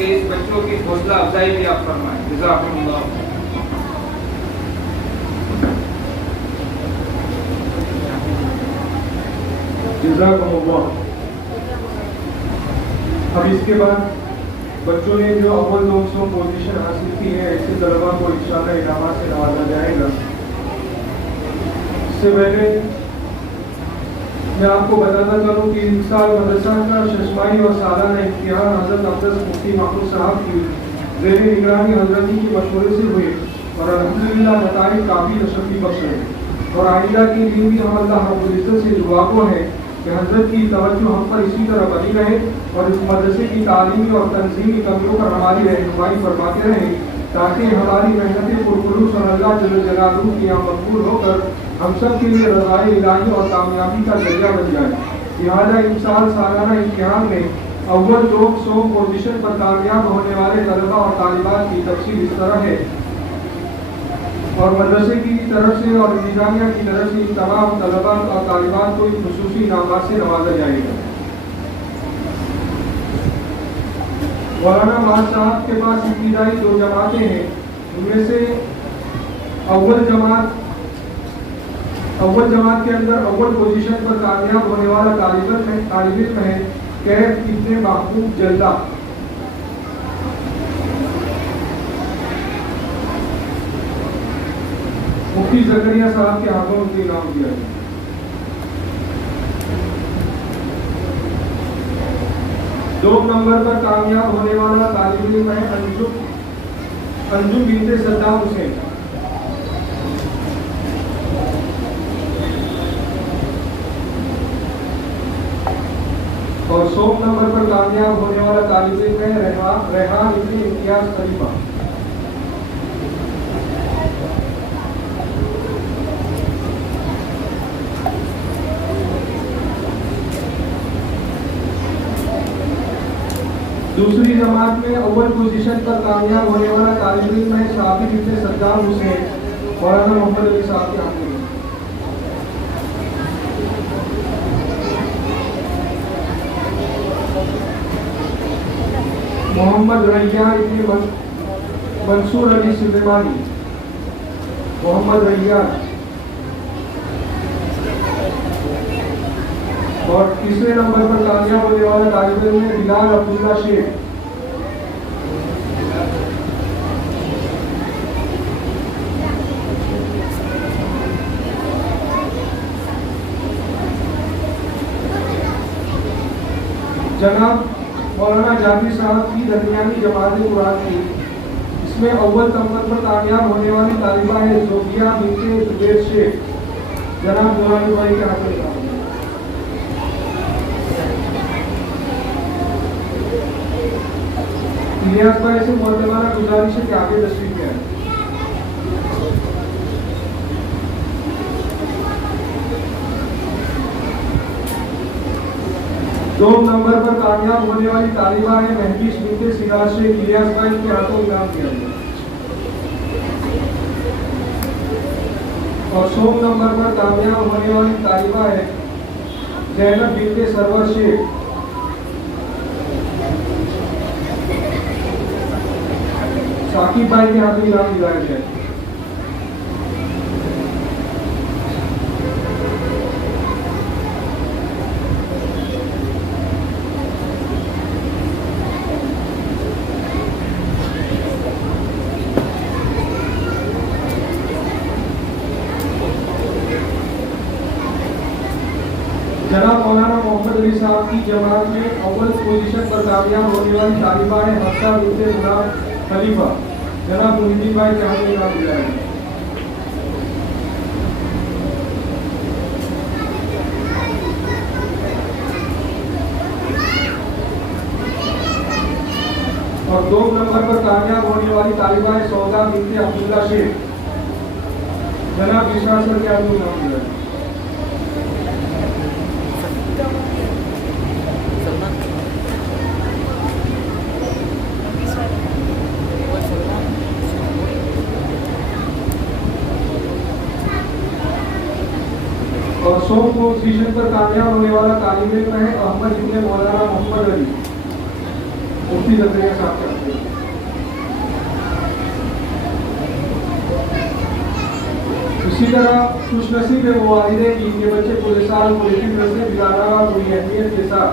کہ اس بچوں کی حوصلہ افزائی بھی آپ فرمائیں. جزاکم اللہ. جزاکم اللہ. اب اس کے بعد بچوں نے جو اول 200 پوزیشن حاصل کی ہے ایسے طلبا کو انشاءاللہ انعامات سے نوازا جائے گا. اس سے پہلے میں آپ کو بتانا چاہوں کہ اس سال مدرسہ کا ششماہی اور سالانہ امتحان حضرت اقدس مفتی محمود صاحب کی زیر نگرانی حضرت کی مشورے سے ہوئے اور الحمدللہ نتائج کافی تشریف بخش رہے. اور آئندہ کے لیے بھی ہم اللہ رب العزت سے دعا کو ہے کہ حضرت کی توجہ ہم پر اسی طرح بنی رہے اور اس مدرسے کی تعلیمی اور تنظیمی کمیوں پر ہماری رہنمائی فرماتے رہیں تاکہ ہماری محنتیں پرخلوص اور اللہ جل جلالہ کی یہاں مقبول ہو کر ہم سب کے لیے رضائے الہی اور کامیابی کا ذریعہ بن جائے. لہٰذا اس سال سالانہ امتحان میں اول 200 پوزیشن پر کامیاب ہونے والے طلباء اور طالبات کی تفصیل اس طرح ہے اور مدرسے کی طرف سے اور انتظامیہ کی طرف سے تمام طلباء اور طالبات کو خصوصی انعامات سے نوازا جائے گا. مولانا ماہر صاحب کے پاس ابتدائی 2 جماعتیں ہیں. ان میں سے اول جماعت کے اندر اول پوزیشن پر کامیاب ہونے والا طالب علم ہے کیف ابن محبوب جلدہ. مفتی زکریا صاحب کے ہاتھوں ان کا انعام دیا گیا. دو نمبر پر کامیاب ہونے والا طالب علم ہے انجم بنت صدام حسین. اور 100 نمبر پر کامیاب ہونے والا طالب علم ہے ریحان ابن امتیاز خلیفہ. دوسری جماعت میں اول پوزیشن پر کامیاب ہونے والا طالب علم ہے ثابت ابن صدام حسین مولانا محمد علی صاحب کے ہاتھ میں. محمد ریان ابن منصور علی سلیمانی. محمد ریان. اور تیسرے نمبر پر کامیاب ہونے والا طالب علم ہے بلال عبداللہ شیخ. جناب مولانا جعفری صاحب کی درمیانی جماعت قرآن کی اس میں اول نمبر پر کامیاب ہونے والی طالبہ ہے زوفیہ بنت زبیر شیخ. جناب مولانا بھائی کے ہاتھ میں. الیاس بھائی سے معتبرہ گزارش ہے کہ آگے تشریف لے آئیں. دو نمبر پر کامیاب ہونے والی طالبہ ہے مہدیش بنت سراج شیخ. الیاس بھائی کے ہاتھوں انعام دیا گیا. اور 100 نمبر پر کامیاب ہونے والی طالبہ ہے زینب بنت سرور شیخ. ثاقب بھائی کے ہاتھوں انعام دلایا جائے. جناب مولانا محمد علی صاحب کی جماعت میں اول پوزیشن پر کامیاب ہونے والی طالبہ ہے حفصہ بنت غلام خلیفہ. جناب محی الدین بھائی کے ہاتھ میں انعام دیا ہے. اور 2 نمبر پر کامیاب ہونے والی طالبہ ہے سودا بنت عبداللہ شیخ. جناب بشرا سر کے ہاتھ میں انعام دیا ہے. اور 100 پوزیشن پر کامیاب ہونے والا طالب علم ہے احمد ابن مولانا محمد علی. مفتی زکریا صاحب کرتے ہیں. اسی طرح خوش نصیب ہے وہ والدے کی کہ بچے پورے سال پوری فکر سے دلانہ پوری اہمیت کے ساتھ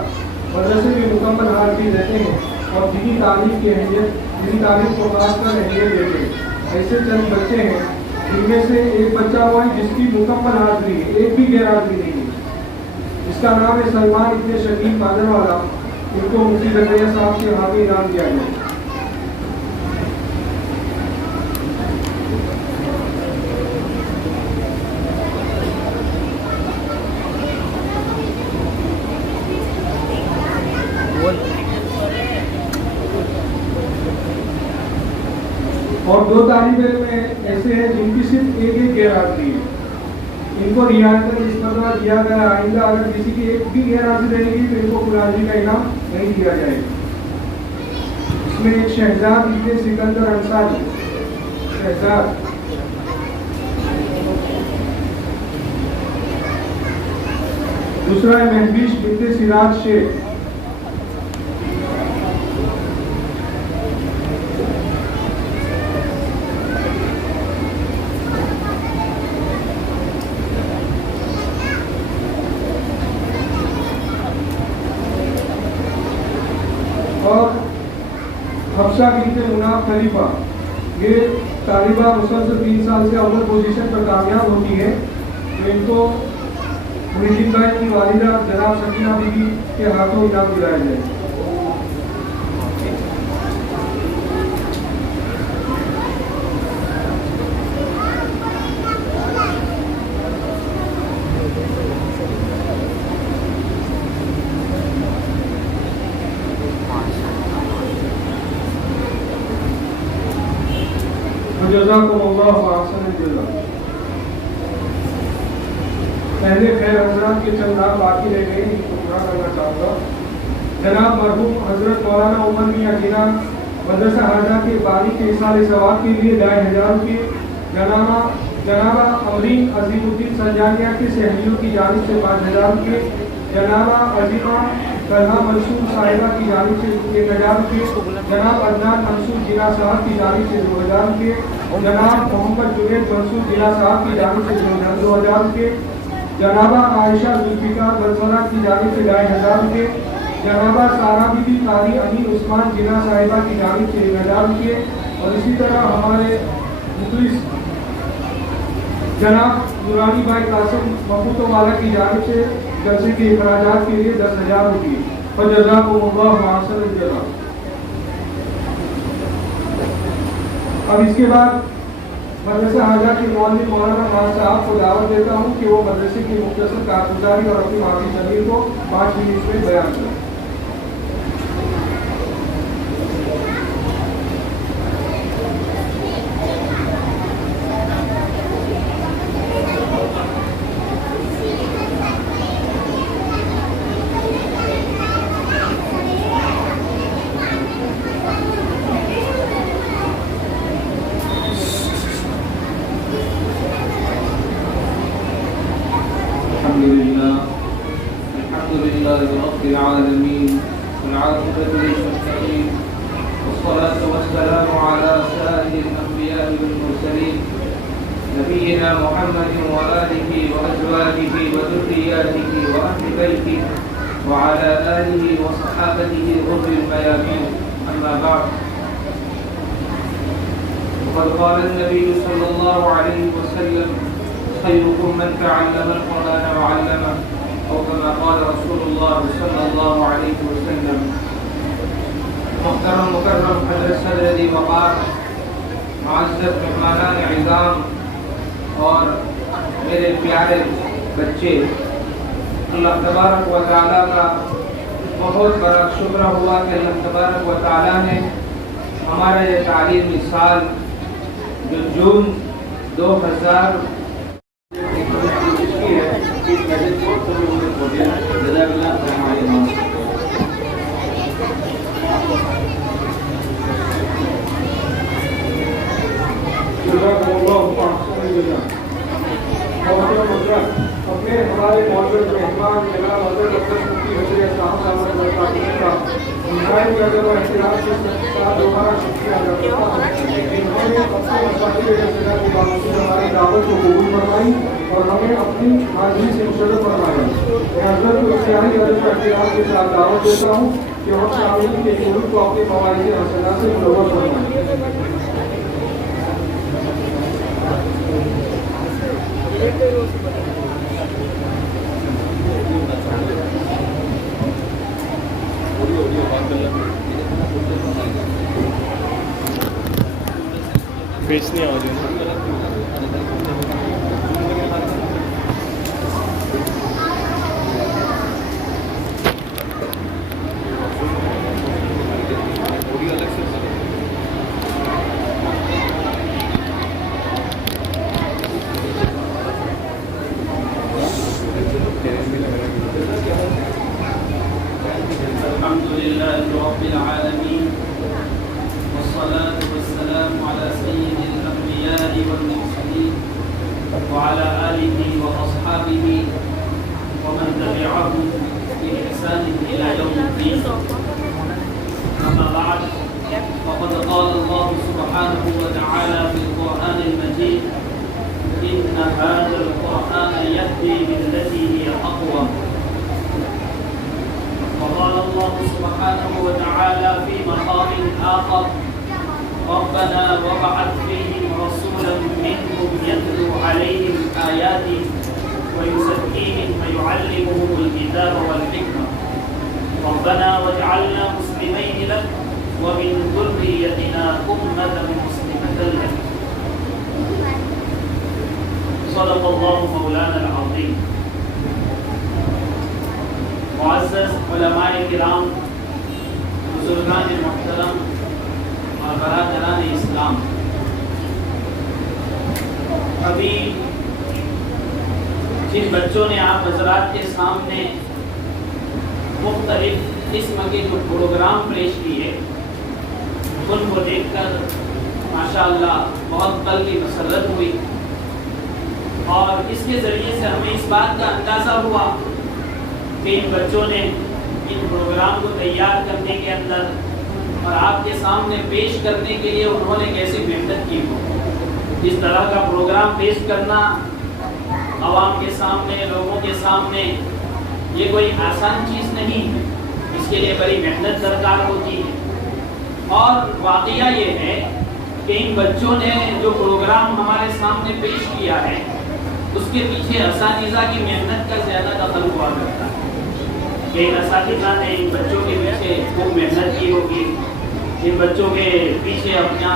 مدرسے میں مکمل حاضری رہتے ہیں اور دینی تعلیم کی اہمیت دینی تعلیم کو خاص کر اہمیت دیتے ہیں. ایسے چند بچے ہیں جن میں سے ایک بچہ ہوا ہے جس کی مکمل حاضری ہے, ایک بھی غیر حاضری نہیں ہے. اس کا نام ہے سلمان ابن شکیل قادر والا. ان کو مفتی زکریا صاحب کے ہاتھ انعام دیا گیا. اور 2 طالب علم ایسے ہیں جن کی صرف ایک غیر حاضری ہے. ان کو رعایت اس مرتبہ دیا گیا. آئندہ اگر کسی کی ایک بھی غیر حاضری رہے گی تو ان کو فل حاضری کا انعام نہیں دیا جائے گا. اس میں ایک شہزاد ابن سکندر انصاری شہزاد, دوسرا ہے مہوش بنت سراج شیخ, اور حفصہ بنت مناف خلیفہ. یہ طالبہ مسلسل 3 سال سے اول پوزیشن پر کامیاب ہوتی ہے. تو ان کو محی الدین بھائی کی والدہ جناب سکینہ بی بی کے ہاتھوں انعام دلایا جائے. جزاکم اللہ احسن الجزاء. پہلے خیر حضرات کے چند نام باقی رہ گئے, ان کو پورا کرنا چاہوں گا. جناب مرحوم حضرت مولانا عمر میاں جناح مدرسہ حاجہ کے بانی کے اصال ثواب کے لیے 1000 روپے. جنابہ امرین عظیم الدین سنجانیہ کے سہیلیوں کی جانب سے 5000 روپے. جنابہ عظیمہ طلحہ منصور صاحبہ کی جانب سے 1000 روپے. جناب عدنان منصور جناح صاحب کی جانب سے 2000 روپے. جناب محمد جنید منصور جناح صاحب کی جانب سے 2000 روپے. جنابہ عائشہ ذوالفقار بنسولا کی جانب سے 2500 روپے. جنابہ سارہ بی بی قاری امین عثمان جناح صاحبہ کی جانب سے 1000 روپے. اور اسی طرح ہمارے مخلص جناب نورانی بھائی قاسم محمود والا کی جانب سے جلسے کے اخراجات کے لیے 10,000 روپے. فجزاکم اللہ احسن الجزاء. اب اس کے بعد مدرسہ حاجہ کے مولوی مولانا خان صاحب کو دعوت دیتا ہوں کہ وہ مدرسے کی مختصر کارگزاری اور اپنی معافی ضمیر کو 5 منٹ میں بیان کریں. رب العالمين والعاقبة للمتقين والصلاة والسلام على سائر الأنبياء والمرسلين نبينا محمد وآله وأزواجه وذرياته وأهل بيته وعلى آله وصحابته غر الميامين. أما بعد وقد قال النبي صلى الله عليه وسلم خيركم من تعلم القرآن وعلمه أو كما قال رسول الله صلى الله عليه وسلم. محترم مکرم حضرت صدر ذی وقار معزز مہمانان عظام اور میرے پیارے بچے, اللہ تبارک و تعالیٰ کا بہت بڑا شکر ہوا کہ اللہ تبارک و تعالیٰ نے ہمارا یہ تعلیمی سال جو جون 2000 اپنے ہمارے موجود مہمان جناب حضرت عبدالعزیز مفتی حضرت صاحب کا نہایت ادب و احترام کے ساتھ دوبارہ شکریہ ادا کرتا ہوں. انہوں نے اپنے مساجد رسالہ کے باوجود ہماری دعوت کو قبول فرمائی اور ہمیں اپنی حاضری سے مشرف فرمایا. میں حضرت کو انتہائی ادب و احترام کے ساتھ دعوت دیتا ہوں کہ ہم شاملین کے شروع کو اپنے مواعظ حسنہ سے منور فرمائیں. فیس نہیں آ رہی الحمد لله رب العالمين والصلاة والسلام على سيد الأنبياء والمرسلين وعلى آله وأصحابه ومن تبعهم بإحسان إلى يوم الدين. أما بعد فقد قال الله سبحانه وتعالى في القرآن المجيد إن هذا القرآن يهدي للتي هي أقوم. وقال الله سبحانه وتعالى في مقام آخر ربنا وابعث فيهم رسولا منهم يتلو عليهم آياتك ويزكيهم ويعلمهم الكتاب والحكمة ربنا واجعلنا مسلمين لك ومن ذريتنا أمة مسلمة لك. صدق الله مولانا العظيم. معزز علماء کرام، بزرگان محترم اور برادران اسلام، ابھی جن بچوں نے آپ حضرات کے سامنے مختلف قسم کے جو پروگرام پیش کیے ان کو دیکھ کر ماشاءاللہ بہت قلبی مسرت ہوئی، اور اس کے ذریعے سے ہمیں اس بات کا اندازہ ہوا کہ ان بچوں نے ان پروگرام کو تیار کرنے کے اندر اور آپ کے سامنے پیش کرنے کے لیے انہوں نے کیسی محنت کی ہو. اس طرح کا پروگرام پیش کرنا عوام کے سامنے، لوگوں کے سامنے، یہ کوئی آسان چیز نہیں ہے. اس کے لیے بڑی محنت درکار ہوتی ہے. اور واقعہ یہ ہے کہ ان بچوں نے جو پروگرام ہمارے سامنے پیش کیا ہے اس کے پیچھے اساتذہ کی محنت کا زیادہ دخل ہوا کرتا ہے. کہ اساتذہ نے ان بچوں کے پیچھے خوب محنت کی ہوگی، ان بچوں کے پیچھے اپنا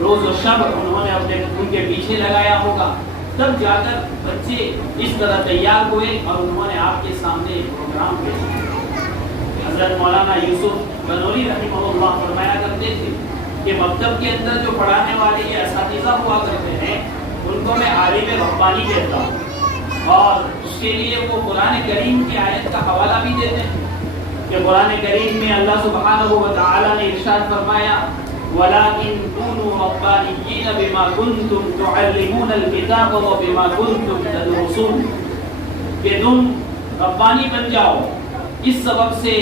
روز و شب انہوں نے ان کے پیچھے لگایا ہوگا، تب جا کر بچے اس طرح تیار ہوئے اور انہوں نے آپ کے سامنے ایک پروگرام پیش کیا. حضرت مولانا یوسف بنوری رحمہ اللہ فرمایا کرتے تھے کہ مکتب کے اندر جو پڑھانے والے یہ اساتذہ ہوا کرتے ہیں ان کو میں عالم ربانی کہتا ہوں، اور اس کے لیے وہ قرآن کریم کی آیت کا حوالہ بھی دیتے ہیں کہ قرآن کریم میں اللہ سبحانہ و تعالی نے ارشاد فرمایا وَلَٰكِن كُونُوا رَبَّانِيِّينَ بِمَا كُنتُمْ تُعَلِّمُونَ الْكِتَابَ وَبِمَا كُنتُمْ تَدْرُسُونَ، کہ تم ربانی بن جاؤ اس سبب سے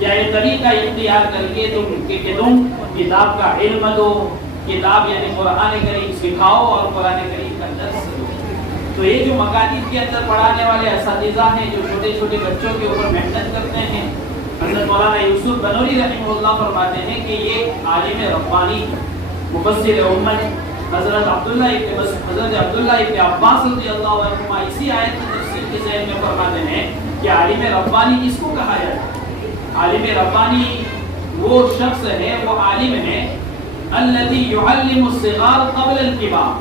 یا یہ طریقہ اختیار کر کے تم کتاب کا علم دو، کتاب یعنی قرآن کریم سکھاؤ اور قرآن کریم کا درس دو. تو یہ جو مکاتب کے اندر پڑھانے والے اساتذہ ہیں جو چھوٹے چھوٹے بچوں کے اوپر محنت کرتے ہیں، حضرت مولانا یوسف بنوری رحمہ اللہ فرماتے ہیں کہ یہ عالم ربانی مفسر امت حضرت عبداللہ ابن عباس رضی اللہ عنہما اسی آیت کی تفسیر کے ذہن میں فرماتے ہیں کہ عالم ربانی کس کو کہا جاتا ہے؟ عالم ربانی وہ شخص ہے، وہ عالم ہے الذي يعلم الصغار قبل الكبار،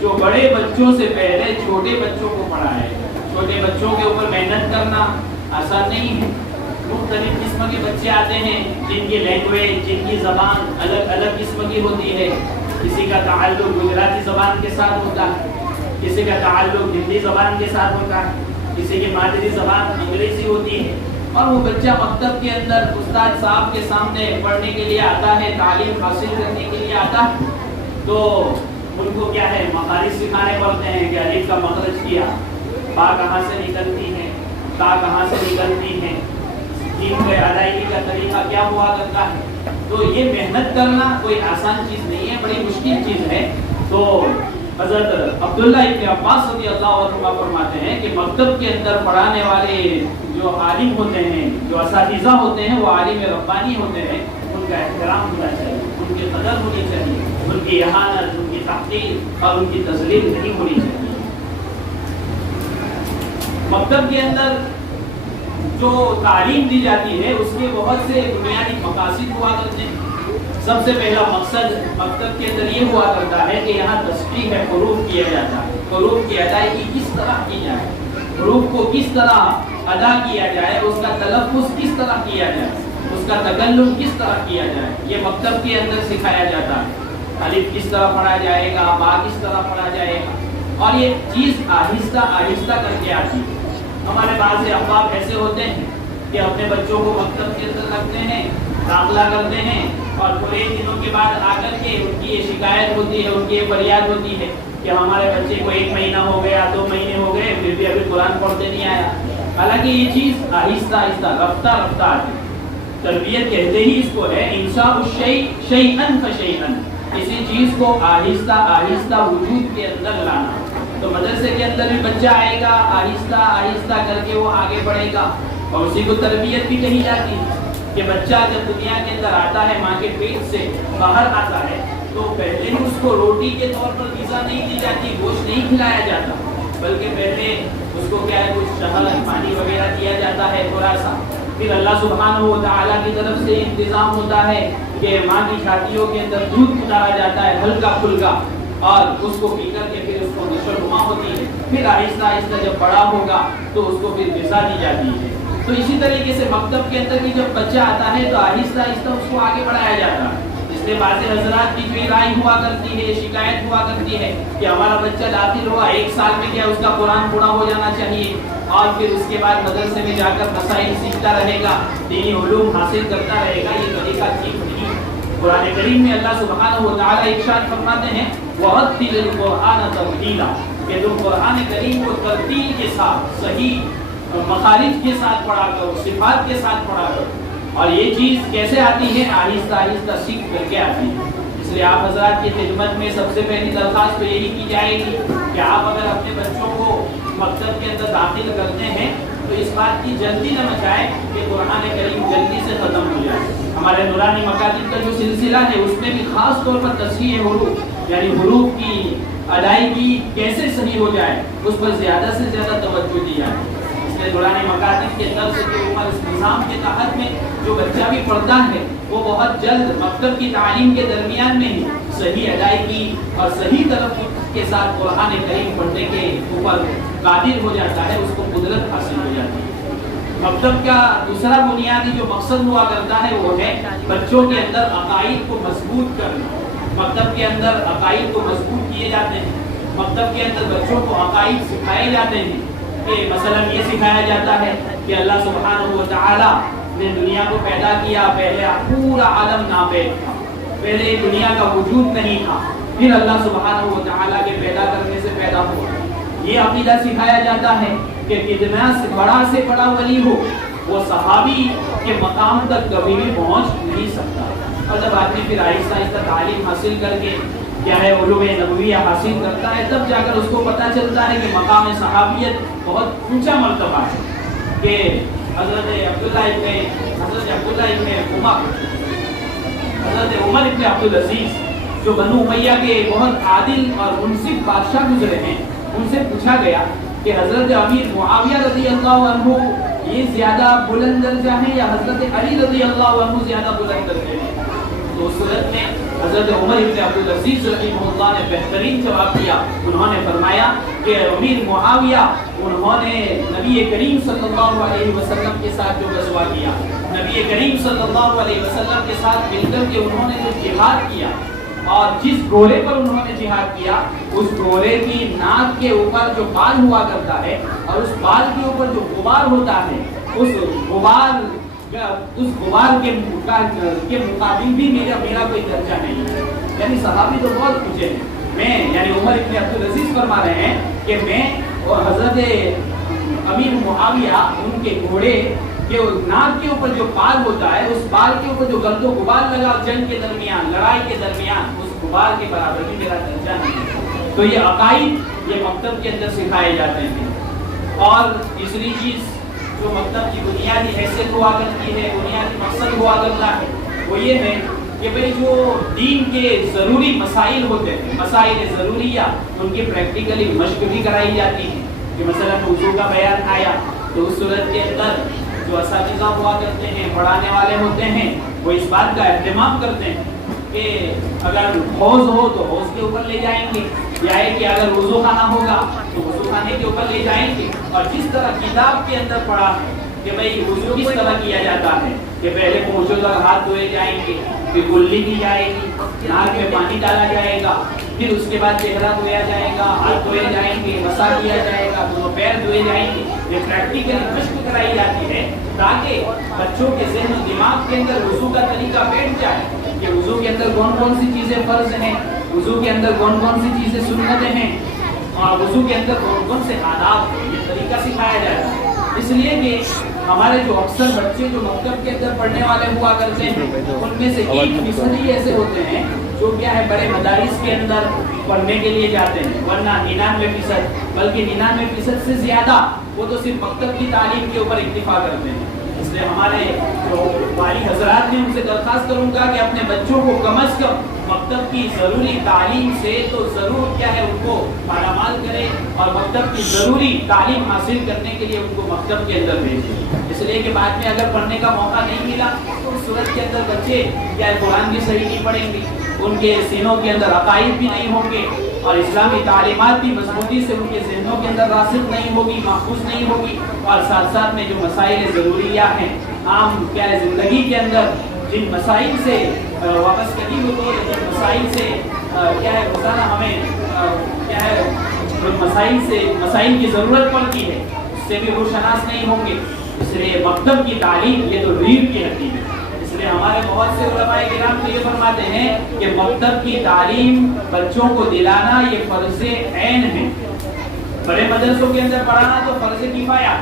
جو بڑے بچوں سے پہلے چھوٹے بچوں کو پڑھائے. چھوٹے بچوں کے اوپر محنت کرنا آسان نہیں ہے. مختلف قسم کے بچے آتے ہیں جن کی لینگویج، جن کی زبان الگ الگ قسم کی ہوتی ہے. کسی کا تعلق گجراتی زبان کے ساتھ ہوتا ہے، کسی کا تعلق ہندی زبان کے ساتھ ہوتا ہے، کسی کی مادری زبان انگریزی ہوتی ہے. اور وہ بچہ مکتب کے اندر استاد صاحب کے سامنے پڑھنے کے لیے آتا ہے، تعلیم حاصل کرنے کے لیے آتا ہے، تو ان کو کیا ہے مخارج سکھانے پڑتے ہیں کہ الف کا مخرج کیا، با کہاں سے نکلتی ہیں، تا کہاں سے نکلتی ہیں، جن کے ادائیگی کا طریقہ کیا ہوا کرتا ہے. تو یہ محنت کرنا کوئی آسان چیز نہیں ہے، بڑی مشکل چیز ہے. تو حضرت عبداللہ ابن عباس رضی اللہ عنہ فرماتے ہیں کہ مکتب کے اندر پڑھانے والے جو عالم ہوتے ہیں، جو اساتذہ ہوتے ہیں، وہ عالم ربانی ہوتے ہیں. ان کا احترام ہونا چاہیے، ان کی قدر ہونی چاہیے، ان کی اہانت، ان کی تحقیر اور ان کی تذلیل نہیں ہونی چاہیے. مکتب کے اندر جو تعلیم دی جاتی ہے اس کے بہت سے بنیادی مقاصد ہوا کرتے ہیں. سب سے پہلا مقصد مکتب کے اندر یہ ہوا کرتا ہے کہ یہاں تصحیح حروف کیا جاتا ہے. حروف کی ادائیگی کس طرح کی جائے، حروف کو کس طرح ادا کیا جائے، اس کا تلفظ کس طرح کیا جائے، اس کا تکلم کس طرح کیا جائے، یہ مکتب کے اندر سکھایا جاتا ہے. الف کس طرح پڑھا جائے گا، با کس طرح پڑھا جائے گا، اور یہ چیز آہستہ آہستہ کر کے آتی ہے. ہمارے بعض احباب ایسے ہوتے ہیں کہ اپنے بچوں کو مکتب کے اندر رکھتے ہیں، داخلہ کرتے ہیں، اور تھوڑے دنوں کے بعد آ کر کے ان کی یہ شکایت ہوتی ہے، ان کی یہ فریاد ہوتی ہے کہ ہمارے بچے کو 1 مہینہ ہو گیا، 2 مہینے ہو گئے، پھر بھی ابھی قرآن پڑھتے نہیں آیا. حالانکہ یہ چیز آہستہ آہستہ رفتہ رفتہ آتی ہے. تربیت کہتے ہی اس کو ہے انشاء الشیء شیئا فشیئا، کسی چیز کو آہستہ آہستہ وجود کے اندر لانا. تو مدرسے کے اندر بھی بچہ آئے گا، آہستہ آہستہ کر کے وہ آگے بڑھے گا. اور اسی کو تربیت بھی کہی جاتی ہے کہ بچہ جب دنیا کے اندر آتا ہے، ماں کے پیٹ سے باہر آتا ہے، تو پہلے ہی اس کو روٹی کے طور پر غذا نہیں دی جاتی، گوشت نہیں کھلایا جاتا، بلکہ پہلے اس کو کیا ہے کچھ شہد، پانی وغیرہ دیا جاتا ہے تھوڑا سا. پھر اللہ سبحانہ و تعالیٰ کی طرف سے انتظام ہوتا ہے کہ ماں کی چھاتیوں کے اندر دودھ اتارا جاتا ہے ہلکا پھلکا، اور اس کو پی کر کے پھر اس کو نشو نما ہوتی ہے. پھر آہستہ آہستہ جب بڑا ہوگا تو اس کو پھر غذا دی جاتی ہے. تو اسی طریقے سے مکتب کے اندر بھی جب بچہ آتا ہے تو آہستہ آہستہ اس کو آگے بڑھایا جاتا ہے. اس لیے بعض حضرات کی جو رائے ہوا کرتی ہے، شکایت ہوا کرتی ہے کہ ہمارا بچہ داخل ہوا 1 سال میں کیا اس کا قرآن پورا ہو جانا چاہیے، اور پھر اس کے بعد مدرسے میں جا کر مسائل سیکھتا رہے گا، دینی علوم حاصل کرتا رہے گا. یہ طریقہ ٹھیک نہیں. قرآن کریم میں اللہ سبحانہ و تعالیٰ ارشاد فرماتے ہیں وَرَتِّلِ الْقُرْآنَ تَرْتِيلًا، کہ تم قرآن کریم کو ترتیل کے ساتھ، صحیح مخارج کے ساتھ پڑھا کرو، صفات کے ساتھ پڑھا کرو. اور یہ چیز کیسے آتی ہے؟ آہستہ آہستہ سیکھ کر کے آتی ہے. اس لیے آپ حضرات کی خدمت میں سب سے پہلی درخواست تو یہی کی جائے گی کہ آپ اگر اپنے بچوں کو مکتب کے اندر داخل کرتے ہیں تو اس بات کی جلدی نہ مچائیں کہ قرآن کریم جلدی سے ختم ہو جائے. ہمارے نورانی مکاتب کا جو سلسلہ ہے اس میں بھی خاص طور پر تصحیح حروف، یعنی حروف کی ادائیگی کیسے صحیح ہو جائے اس پر زیادہ سے زیادہ توجہ دی جائے. اس لیے نورانی مکاتب کے طرف سے جو عمر اس نظام کے تحت میں جو بچہ بھی پڑھتا ہے وہ بہت جلد مکتب کی تعلیم کے درمیان میں ہی صحیح ادائیگی اور صحیح تلفظ کے ساتھ قرآن کریم پڑھنے کے اوپر قادر ہو جاتا ہے، اس کو قدرت حاصل ہو جاتی ہے. مکتب کا دوسرا بنیادی جو مقصد ہوا کرتا ہے وہ ہے بچوں کے اندر عقائد کو مضبوط کرنا. مکتب کے اندر عقائد کو مضبوط کیے جاتے ہیں. مکتب کے اندر بچوں کو عقائد سکھائے جاتے ہیں کہ مثلا یہ سکھایا جاتا ہے کہ اللہ سبحانہ و تعالیٰ نے دنیا کو پیدا کیا، پہلے پورا عالم ناپید تھا، پہلے دنیا کا وجود نہیں تھا، پھر اللہ سبحانہ و تعالیٰ کے پیدا کرنے سے پیدا ہوا. یہ عقیدہ سکھایا جاتا ہے کہ کتنا سے بڑا ولی ہو وہ صحابی کے مقام تک کبھی بھی پہنچ نہیں سکتا. اور جب آدمی پھر آہستہ آہستہ تعلیم حاصل کر کے کیا ہے علوم نبویہ حاصل کرتا ہے تب جا کر اس کو پتہ چلتا ہے کہ مقام صحابیت بہت اونچا مرتبہ ہے. کہ حضرت عبداللہ عمر ابن عبدالعزیز جو بنو امیہ کے بہت عادل اور منصف بادشاہ گزرے ہیں، ان سے پوچھا گیا کہ حضرت امیر معاویہ رضی اللہ عنہ یہ زیادہ بلند درجہ ہے یا حضرت علی رضی اللہ عنہ زیادہ بلند درجہ ہے؟ تو اس صورت میں حضرت عمر ابن عبدالعزیز رحمہ اللہ نے بہترین جواب دیا. انہوں نے فرمایا کہ امیر معاویہ انہوں نے نبی کریم صلی اللہ علیہ وسلم کے ساتھ جو غزوہ کیا، نبی کریم صلی اللہ علیہ وسلم کے ساتھ مل کر کے انہوں نے جو جہاد کیا، اور جس گھوڑے پر انہوں نے جہاد کیا اس گھوڑے کی ناک کے اوپر جو بال ہوا کرتا ہے اور اس بال کے اوپر جو غبار ہوتا ہے اس غبار کے مقابل بھی میرا کوئی درجہ نہیں ہے. یعنی صحابی تو بہت اونچے ہیں. میں یعنی عمر ابن عبدالعزیز فرما رہے ہیں کہ میں اور حضرت امیر معاویہ ان کے گھوڑے کہ ناک کے اوپر جو بال ہوتا ہے اس بال کے اوپر جو گرد و غبار لگا جنگ کے درمیان لڑائی کے درمیان اس غبار کے برابر بھی میرا درجہ نہیں. تو یہ عقائد یہ مکتب کے اندر سکھائے جاتے ہیں. اور تیسری چیز جو مکتب کی بنیادی حیثیت ہوا کرتی ہے بنیادی مقصد ہوا کرتا ہے وہ یہ ہے کہ بھئی جو دین کے ضروری مسائل ہوتے ہیں مسائل ضروریہ ان کی پریکٹیکلی مشق بھی کرائی جاتی ہے. کہ مثلا وضو کا بیان آیا تو اس صورت کے اندر جو اساتذہ ہوا کرتے ہیں پڑھانے والے ہوتے ہیں وہ اس بات کا اہتمام کرتے ہیں کہ اگر حوض ہو تو حوض کے اوپر لے جائیں گے یا ہے کہ اگر وضو خانہ ہوگا تو وضو خانے کے اوپر لے جائیں گے. اور جس طرح کتاب کے اندر پڑھا ہے کہ بھئی وضو کس طرح کیا جاتا ہے کہ پہلے پہنچوں تک ہاتھ دھوئے جائیں گے پھر کلی کی جائے گی ناک میں پانی ڈالا جائے گا پھر اس کے بعد چہرہ دھویا جائے گا ہاتھ دھوئے جائیں گے مسا کیا جائے گا دونوں پیر دھوئے جائیں گے. یہ پریکٹیکلی مشق کرائی جاتی ہے تاکہ بچوں کے ذہن و دماغ کے اندر وضو کا طریقہ بیٹھ جائے کہ وضو کے اندر کون کون سی چیزیں فرض ہیں وضو کے اندر کون کون سی چیزیں سنتیں ہیں اور وضو کے اندر کون کون سے آداب ہیں. یہ طریقہ سکھایا جاتا ہے اس لیے کہ ہمارے جو اکثر بچے جو مکتب کے اندر پڑھنے والے ہوا کرتے ہیں ان میں سے 1% ہی ایسے ہوتے ہیں جو کیا ہے بڑے مدارس کے اندر پڑھنے کے لیے جاتے ہیں ورنہ 99% بلکہ 99% سے زیادہ وہ تو صرف مکتب کی تعلیم کے اوپر اکتفا کرتے ہیں. اس لیے ہمارے جو والی حضرات ہیں ان سے درخواست کروں گا کہ اپنے بچوں کو کم از کم مکتب کی ضروری تعلیم سے تو ضرور کیا ہے ان کو مالامال کرے اور مکتب کی ضروری تعلیم حاصل کرنے کے لیے ان کو مکتب کے اندر بھیجیں. اس لیے کہ بعد میں اگر پڑھنے کا موقع نہیں ملا تو اس صورت کے اندر بچے کیا ہے قرآن بھی صحیح نہیں پڑھیں گے ان کے سینوں کے اندر عقائد بھی نہیں ہوں گے اور اسلامی تعلیمات بھی مضبوطی سے ان کے ذہنوں کے اندر راسخ نہیں ہوگی محفوظ نہیں ہوگی. اور ساتھ ساتھ میں جو مسائل ضروریہ ہیں عام کیا ہے زندگی کے اندر جن مسائل سے وابستگی ہوتی ہے جن مسائل سے کیا ہے روزانہ ہمیں کیا ہے مسائل کی ضرورت پڑتی ہے اس سے بھی روشناس نہیں ہوں گے. اس لیے مکتب کی تعلیم یہ تو ریڑھ کی ہڈی ہے. اس لیے ہمارے بہت سے علماء کرام تو یہ فرماتے ہیں کہ مکتب کی تعلیم بچوں کو دلانا یہ فرض عین ہے. بڑے مدرسوں کے اندر پڑھانا تو فرض کفایہ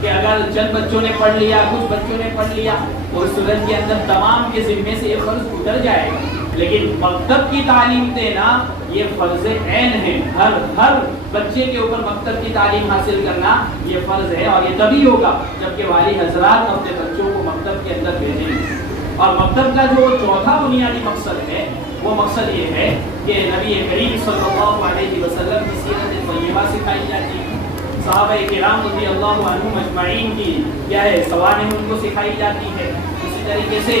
کہ اگر چند بچوں نے پڑھ لیا کچھ بچوں نے پڑھ لیا تو اس صورت کے اندر تمام کے ذمے سے یہ فرض اتر جائے گا. لیکن مکتب کی تعلیم دینا یہ فرض عین ہے. ہر بچے کے اوپر مکتب کی تعلیم حاصل کرنا یہ فرض ہے اور یہ تبھی ہوگا جبکہ والی حضرات اپنے بچوں کو مکتب کے اندر بھیجیں گے. اور مکتب کا جو چوتھا بنیادی مقصد ہے وہ مقصد یہ ہے کہ نبی کریم صلی اللہ علیہ وسلم کی سیرت طیبہ سکھائی جاتی ہے. صحابہ کرام رضی اللہ عنہم اجمعین کی کیا ہے سوانح ان کو سکھائی جاتی ہے. اسی طریقے سے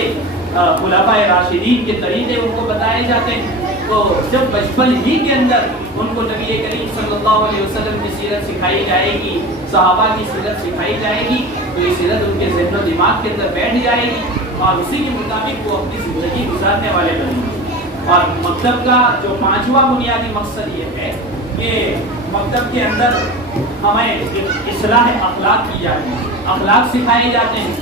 خلفاء راشدین کے طریقے ان کو بتائے جاتے ہیں. تو جب بچپن ہی کے اندر ان کو نبی کریم صلی اللہ علیہ وسلم کی سیرت سکھائی جائے گی صحابہ کی سیرت سکھائی جائے گی تو یہ سیرت ان کے ذہن و دماغ کے اندر بیٹھ جائے گی اور اسی کے مطابق وہ اپنی زندگی گزارنے والے بنیں گے. اور مکتب کا جو پانچواں بنیادی مقصد یہ ہے کہ مکتب کے اندر ہمیں اصلاح اخلاق کی جاتی ہے. اخلاق سکھائے جاتے ہیں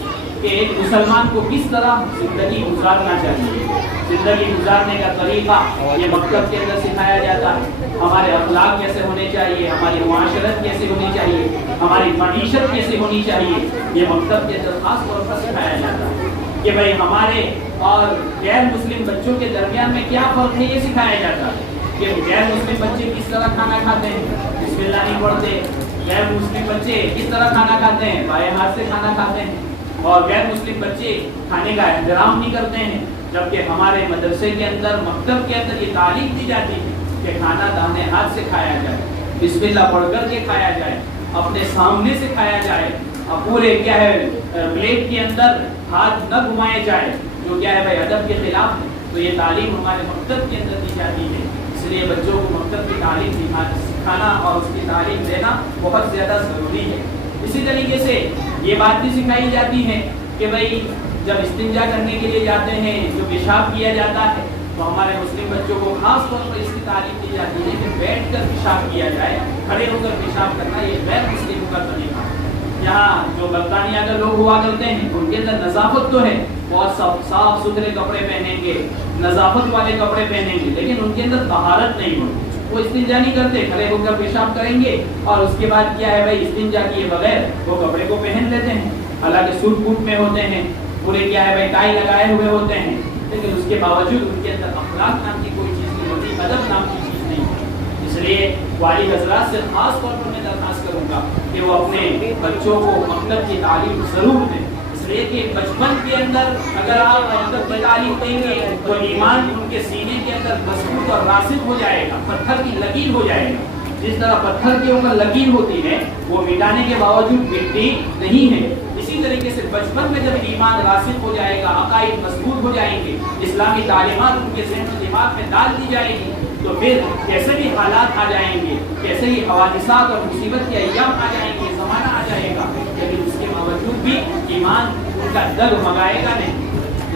کہ ایک مسلمان کو کس طرح زندگی گزارنا چاہیے. زندگی گزارنے کا طریقہ یہ مکتب کے اندر سکھایا جاتا ہے. ہمارے اخلاق کیسے ہونے چاہیے ہماری معاشرت کیسے ہونی چاہیے ہماری معیشت کیسے ہونی چاہیے یہ مکتب کے اندر خاص طور پر سکھایا جاتا ہے. کہ بھائی ہمارے اور غیر مسلم بچوں کے درمیان میں کیا فرق ہے یہ سکھایا جاتا ہے. کہ غیر مسلم بچے کس طرح کھانا کھاتے ہیں بسم اللہ نہیں پڑھتے. غیر مسلم بچے کس طرح کھانا کھاتے ہیں بائیں ہاتھ سے کھانا کھاتے ہیں. اور غیر مسلم بچے کھانے کا احترام نہیں کرتے ہیں. جبکہ ہمارے مدرسے کے اندر مکتب کے اندر یہ تعلیم دی جاتی ہے کہ کھانا داہنے ہاتھ سے کھایا جائے بسم اللہ پڑھ کر کے کھایا جائے اپنے سامنے سے کھایا جائے اور پورے کیا ہے پلیٹ کے اندر ہاتھ نہ گھمائے جائے جو کیا ہے بھائی ادب کے خلاف ہے. تو یہ تعلیم ہمارے مکتب کے اندر دی جاتی ہے. اس لیے بچوں کو مکتب کی تعلیم سکھانا اور اس کی تعلیم دینا بہت زیادہ ضروری ہے. اسی طریقے سے یہ بات بھی سکھائی جاتی ہے کہ بھائی جب استنجا کرنے کے لیے جاتے ہیں جو پیشاب کیا جاتا ہے تو ہمارے مسلم بچوں کو خاص طور پر اس کی تعلیم دی جاتی ہے کہ بیٹھ کر پیشاب کیا جائے. کھڑے ہو کر پیشاب کرنا یہ غیر مسلموں کا طریقہ ہے. یہاں جو برطانیہ کے لوگ ہوا کرتے ہیں ان کے اندر نظافت تو ہے بہت صاف ستھرے کپڑے پہنیں گے نظافت والے کپڑے پہنیں گے لیکن ان کے اندر طہارت نہیں ہوتی. وہ استنجا نہیں کرتے، کھڑے ہو کر پیشاب کریں گے اور اس کے بعد کیا ہے بھائی استنجا کیے بغیر وہ کپڑے کو پہن لیتے ہیں، حالانکہ سوٹ بوٹ میں ہوتے ہیں، پورے کیا ہے بھائی ٹائی لگائے ہوئے ہوتے ہیں، لیکن اس کے باوجود ان کے اندر اخلاق نام کی کوئی چیز نہیں ہوتی، ادب نام کی چیز نہیں ہوتی۔ اس لیے والد حضرات سے خاص طور پر میں درخواست کروں گا کہ وہ اپنے بچوں کو مکتب کی تعلیم ضرور دیں، اس لیے کہ بچپن کے اندر اگر آپ مکتب کی تعلیم دیں گے تو ایمان ان کے سینے کے اندر مضبوط اور راسخ ہو جائے گا، پتھر کی لکیر ہو جائے گا۔ جس طرح پتھر کے اوپر لکیر ہوتی ہے وہ مٹانے کے باوجود مٹتی نہیں ہے، اسی طریقے سے بچپن میں جب ایمان راسخ ہو جائے گا، عقائد مضبوط ہو جائیں گے، اسلامی تعلیمات ان کے ذہن و دماغ میں ڈال دی جائے گی، تو پھر کیسے بھی حالات آ جائیں گے، کیسے ہی حوادثات اور مصیبت کے ایام آ جائیں گے، زمانہ آ جائے گا، لیکن اس کے باوجود بھی ایمان ان کا ڈگمگائے گا نہیں۔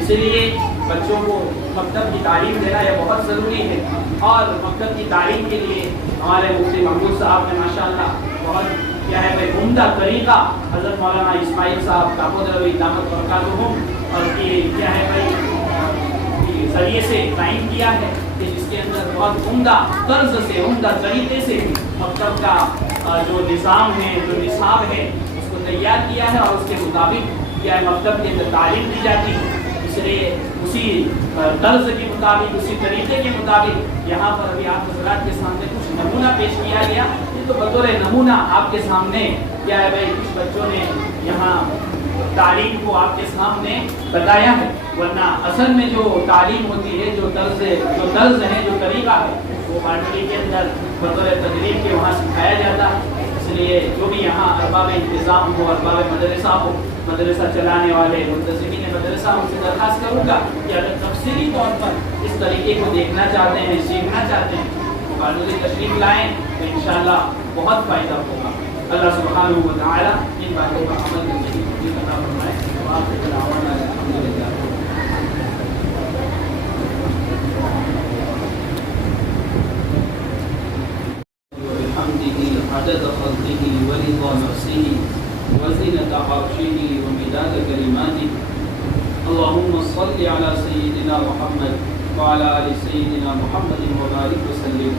اس لیے بچوں کو مکتب کی تعلیم دینا یہ بہت ضروری ہے، اور مکتب کی تعلیم کے لیے ہمارے مفتی محمود صاحب نے ماشاءاللہ بہت کیا ہے بھائی عمدہ طریقہ حضرت مولانا اسماعیل صاحب دامت دامت برکاتہم اور کیا ہے بھائی ذریعے سے قائم کیا ہے، کہ جس کے اندر بہت عمدہ طرز سے عمدہ طریقے سے مکتب کا جو نظام ہے، جو نصاب ہے، اس کو تیار کیا ہے اور اس کے مطابق کیا ہے مکتب کے اندر تعلیم دی جاتی ہے۔ اس لیے اسی طرز کے مطابق، اسی طریقے کے مطابق یہاں پر ابھی آپ حضرات کے سامنے کچھ نمونہ پیش کیا گیا، یہ تو بطور نمونہ آپ کے سامنے کیا ہے بھائی کچھ بچوں نے یہاں تعلیم کو آپ کے سامنے بتایا ہے، ورنہ اصل میں جو تعلیم ہوتی ہے، جو طرز ہے، جو طریقہ ہے، وہ پارٹی کے اندر بطور تدریب کے وہاں سکھایا جاتا ہے۔ اس لیے جو بھی یہاں ارباب انتظام ہو، ارباب مدرسہ ہو، مدرسہ چلانے والے منتظمین مدرسہ، ان سے درخواست کروں گا کہ اگر تفصیلی طور پر اس طریقے کو دیکھنا چاہتے ہیں، سیکھنا چاہتے ہیں تو قانونی تشریف لائیں تو انشاءاللہ بہت فائدہ ہوگا۔ اللہ سبحانہ و تعالی ان باتوں کا عمل کرنے کی توفیق عطا فرمائے۔ وآخر دعوانا الحمدللہ۔ عدد خلقه ورضا نفسه وزنة عرشه ومداد كلماته اللهم صل على سيدنا محمد وعلى آل سيدنا محمد وبارك وسلم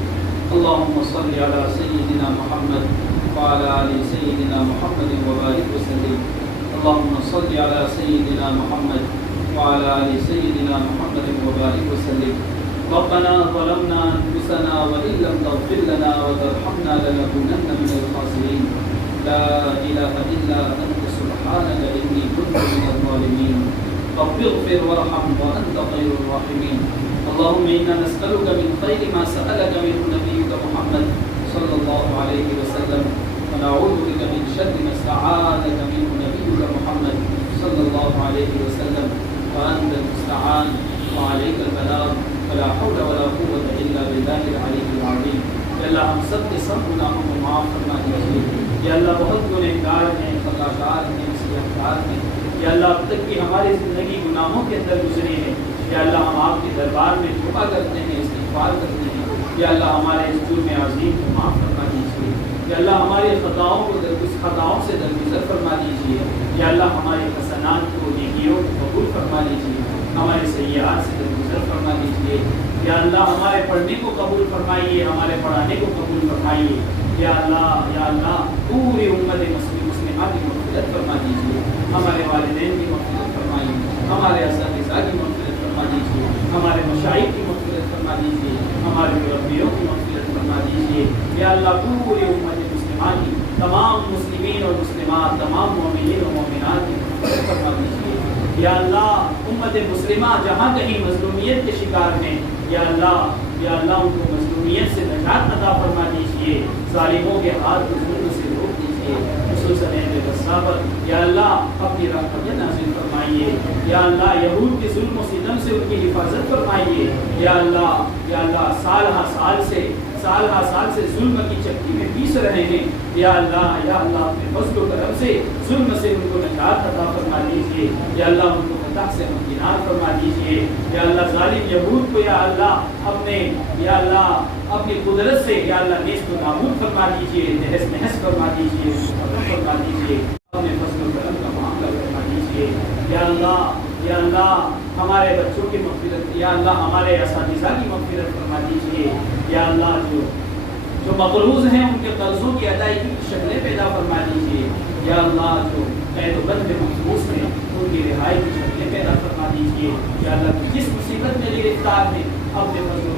اللهم صل على سيدنا محمد وعلى آل سيدنا محمد وبارك وسلم اللهم صل على سيدنا محمد وعلى آل سيدنا محمد وبارك وسلم ربنا ظلمنا أنفسنا وإن لم تغفر لنا وترحمنا لنكونن من الخاسرين لا إله إلا أنت سبحانك إني كنت من الظالمين رب اغفر وارحم وأنت خير الراحمين اللهم إنا نسألك من خير ما سألك منه نبيك محمد صلى الله عليه وسلم ونعوذ بك من شر ما استعاذك منه نبيك محمد صلى الله عليه وسلم وأنت المستعان وعليك البلاغ ولا حول ولا قوة إلا بالله العلي العظيم۔ یا اللہ ہم سب کے سب گناہوں کو معاف فرما دیجیے، یا اللہ بہت گنہگار ہیں، خطاکار ہیں، اصلاحکار ہیں، یا اللہ اب تک کی ہماری زندگی گناہوں کے اندر گزری ہے، یا اللہ ہم آپ کے دربار میں توبہ کرتے ہیں، استغفار کرتے ہیں، یا اللہ ہمارے اس جرم عظیم کو معاف فرما دیجیے، یا اللہ ہماری خطاؤں سے درگزر فرما دیجیے، یا اللہ ہمارے حسنات کو، نیکیوں کو قبول فرما لیجیے، ہمارے سیئات سے درگزر فرما لیجیے، یا اللہ ہمارے پڑھنے کو قبول فرمائیے، ہمارے پڑھانے کو قبول فرمائیے، یا اللہ پوری امت مسلمہ کی مغفرت فرما دیجیے، ہمارے والدین کی مغفرت فرمائیے، ہمارے اساتذہ کی مغفرت فرما دیجیے، ہمارے مشائخ کی مغفرت فرما دیجیے، ہمارے مربیوں کی مغفرت فرما دیجیے، یا اللہ پوری امت مسلمہ کی، تمام مسلمین اور مسلمات، تمام مومنین اور مومنات کی مغفرت فرما دیجیے، یا اللہ امت مسلمہ جہاں کہیں مظلومیت کے شکار ہیں، یا اللہ ان کو مظلومیت سے نجات عطا فرما دیجیے، ظالموں کے ہاتھ کو ظلم سے روک دیجیے، خصوصاً اہل غزہ پر یا اللہ اپنی رحمت نازل فرمائیے، یا اللہ یہود کے ظلم و ستم سے ان کی حفاظت فرمائیے، یا اللہ سال ہا سال سے ظلم کی چکی میں پیس رہے ہیں، یا اللہ اپنے فضل و کرم سے ظلم سے ان کو نجات عطا فرما دیجیے، یا اللہ ان کو فتح سے ہمکنار فرما دیجیے، یا اللہ ظالم یہود کو یا اللہ اپنی قدرت سے یا اللہ نیست و نابود فرما دیجیے، تہس نہس فرما دیجیے، ختم فرما دیجیے، اپنے فضل و کرم کا معاملہ فرما دیجیے، یا اللہ ہمارے بچوں کی مغفرت، یا اللہ ہمارے اساتذہ کی مغفرت فرما دیجیے، یا اللہ جو جو مقروض ہیں ان کے قرضوں کی ادائیگی کی شکلیں پیدا فرما دیجیے یا اللہ، جو قید و بند میں محبوس ہیں ان کی رہائی کی شکلیں پیدا فرما دیجیے یا اللہ، جس مصیبت میں گرفتار ہیں اپنے فضل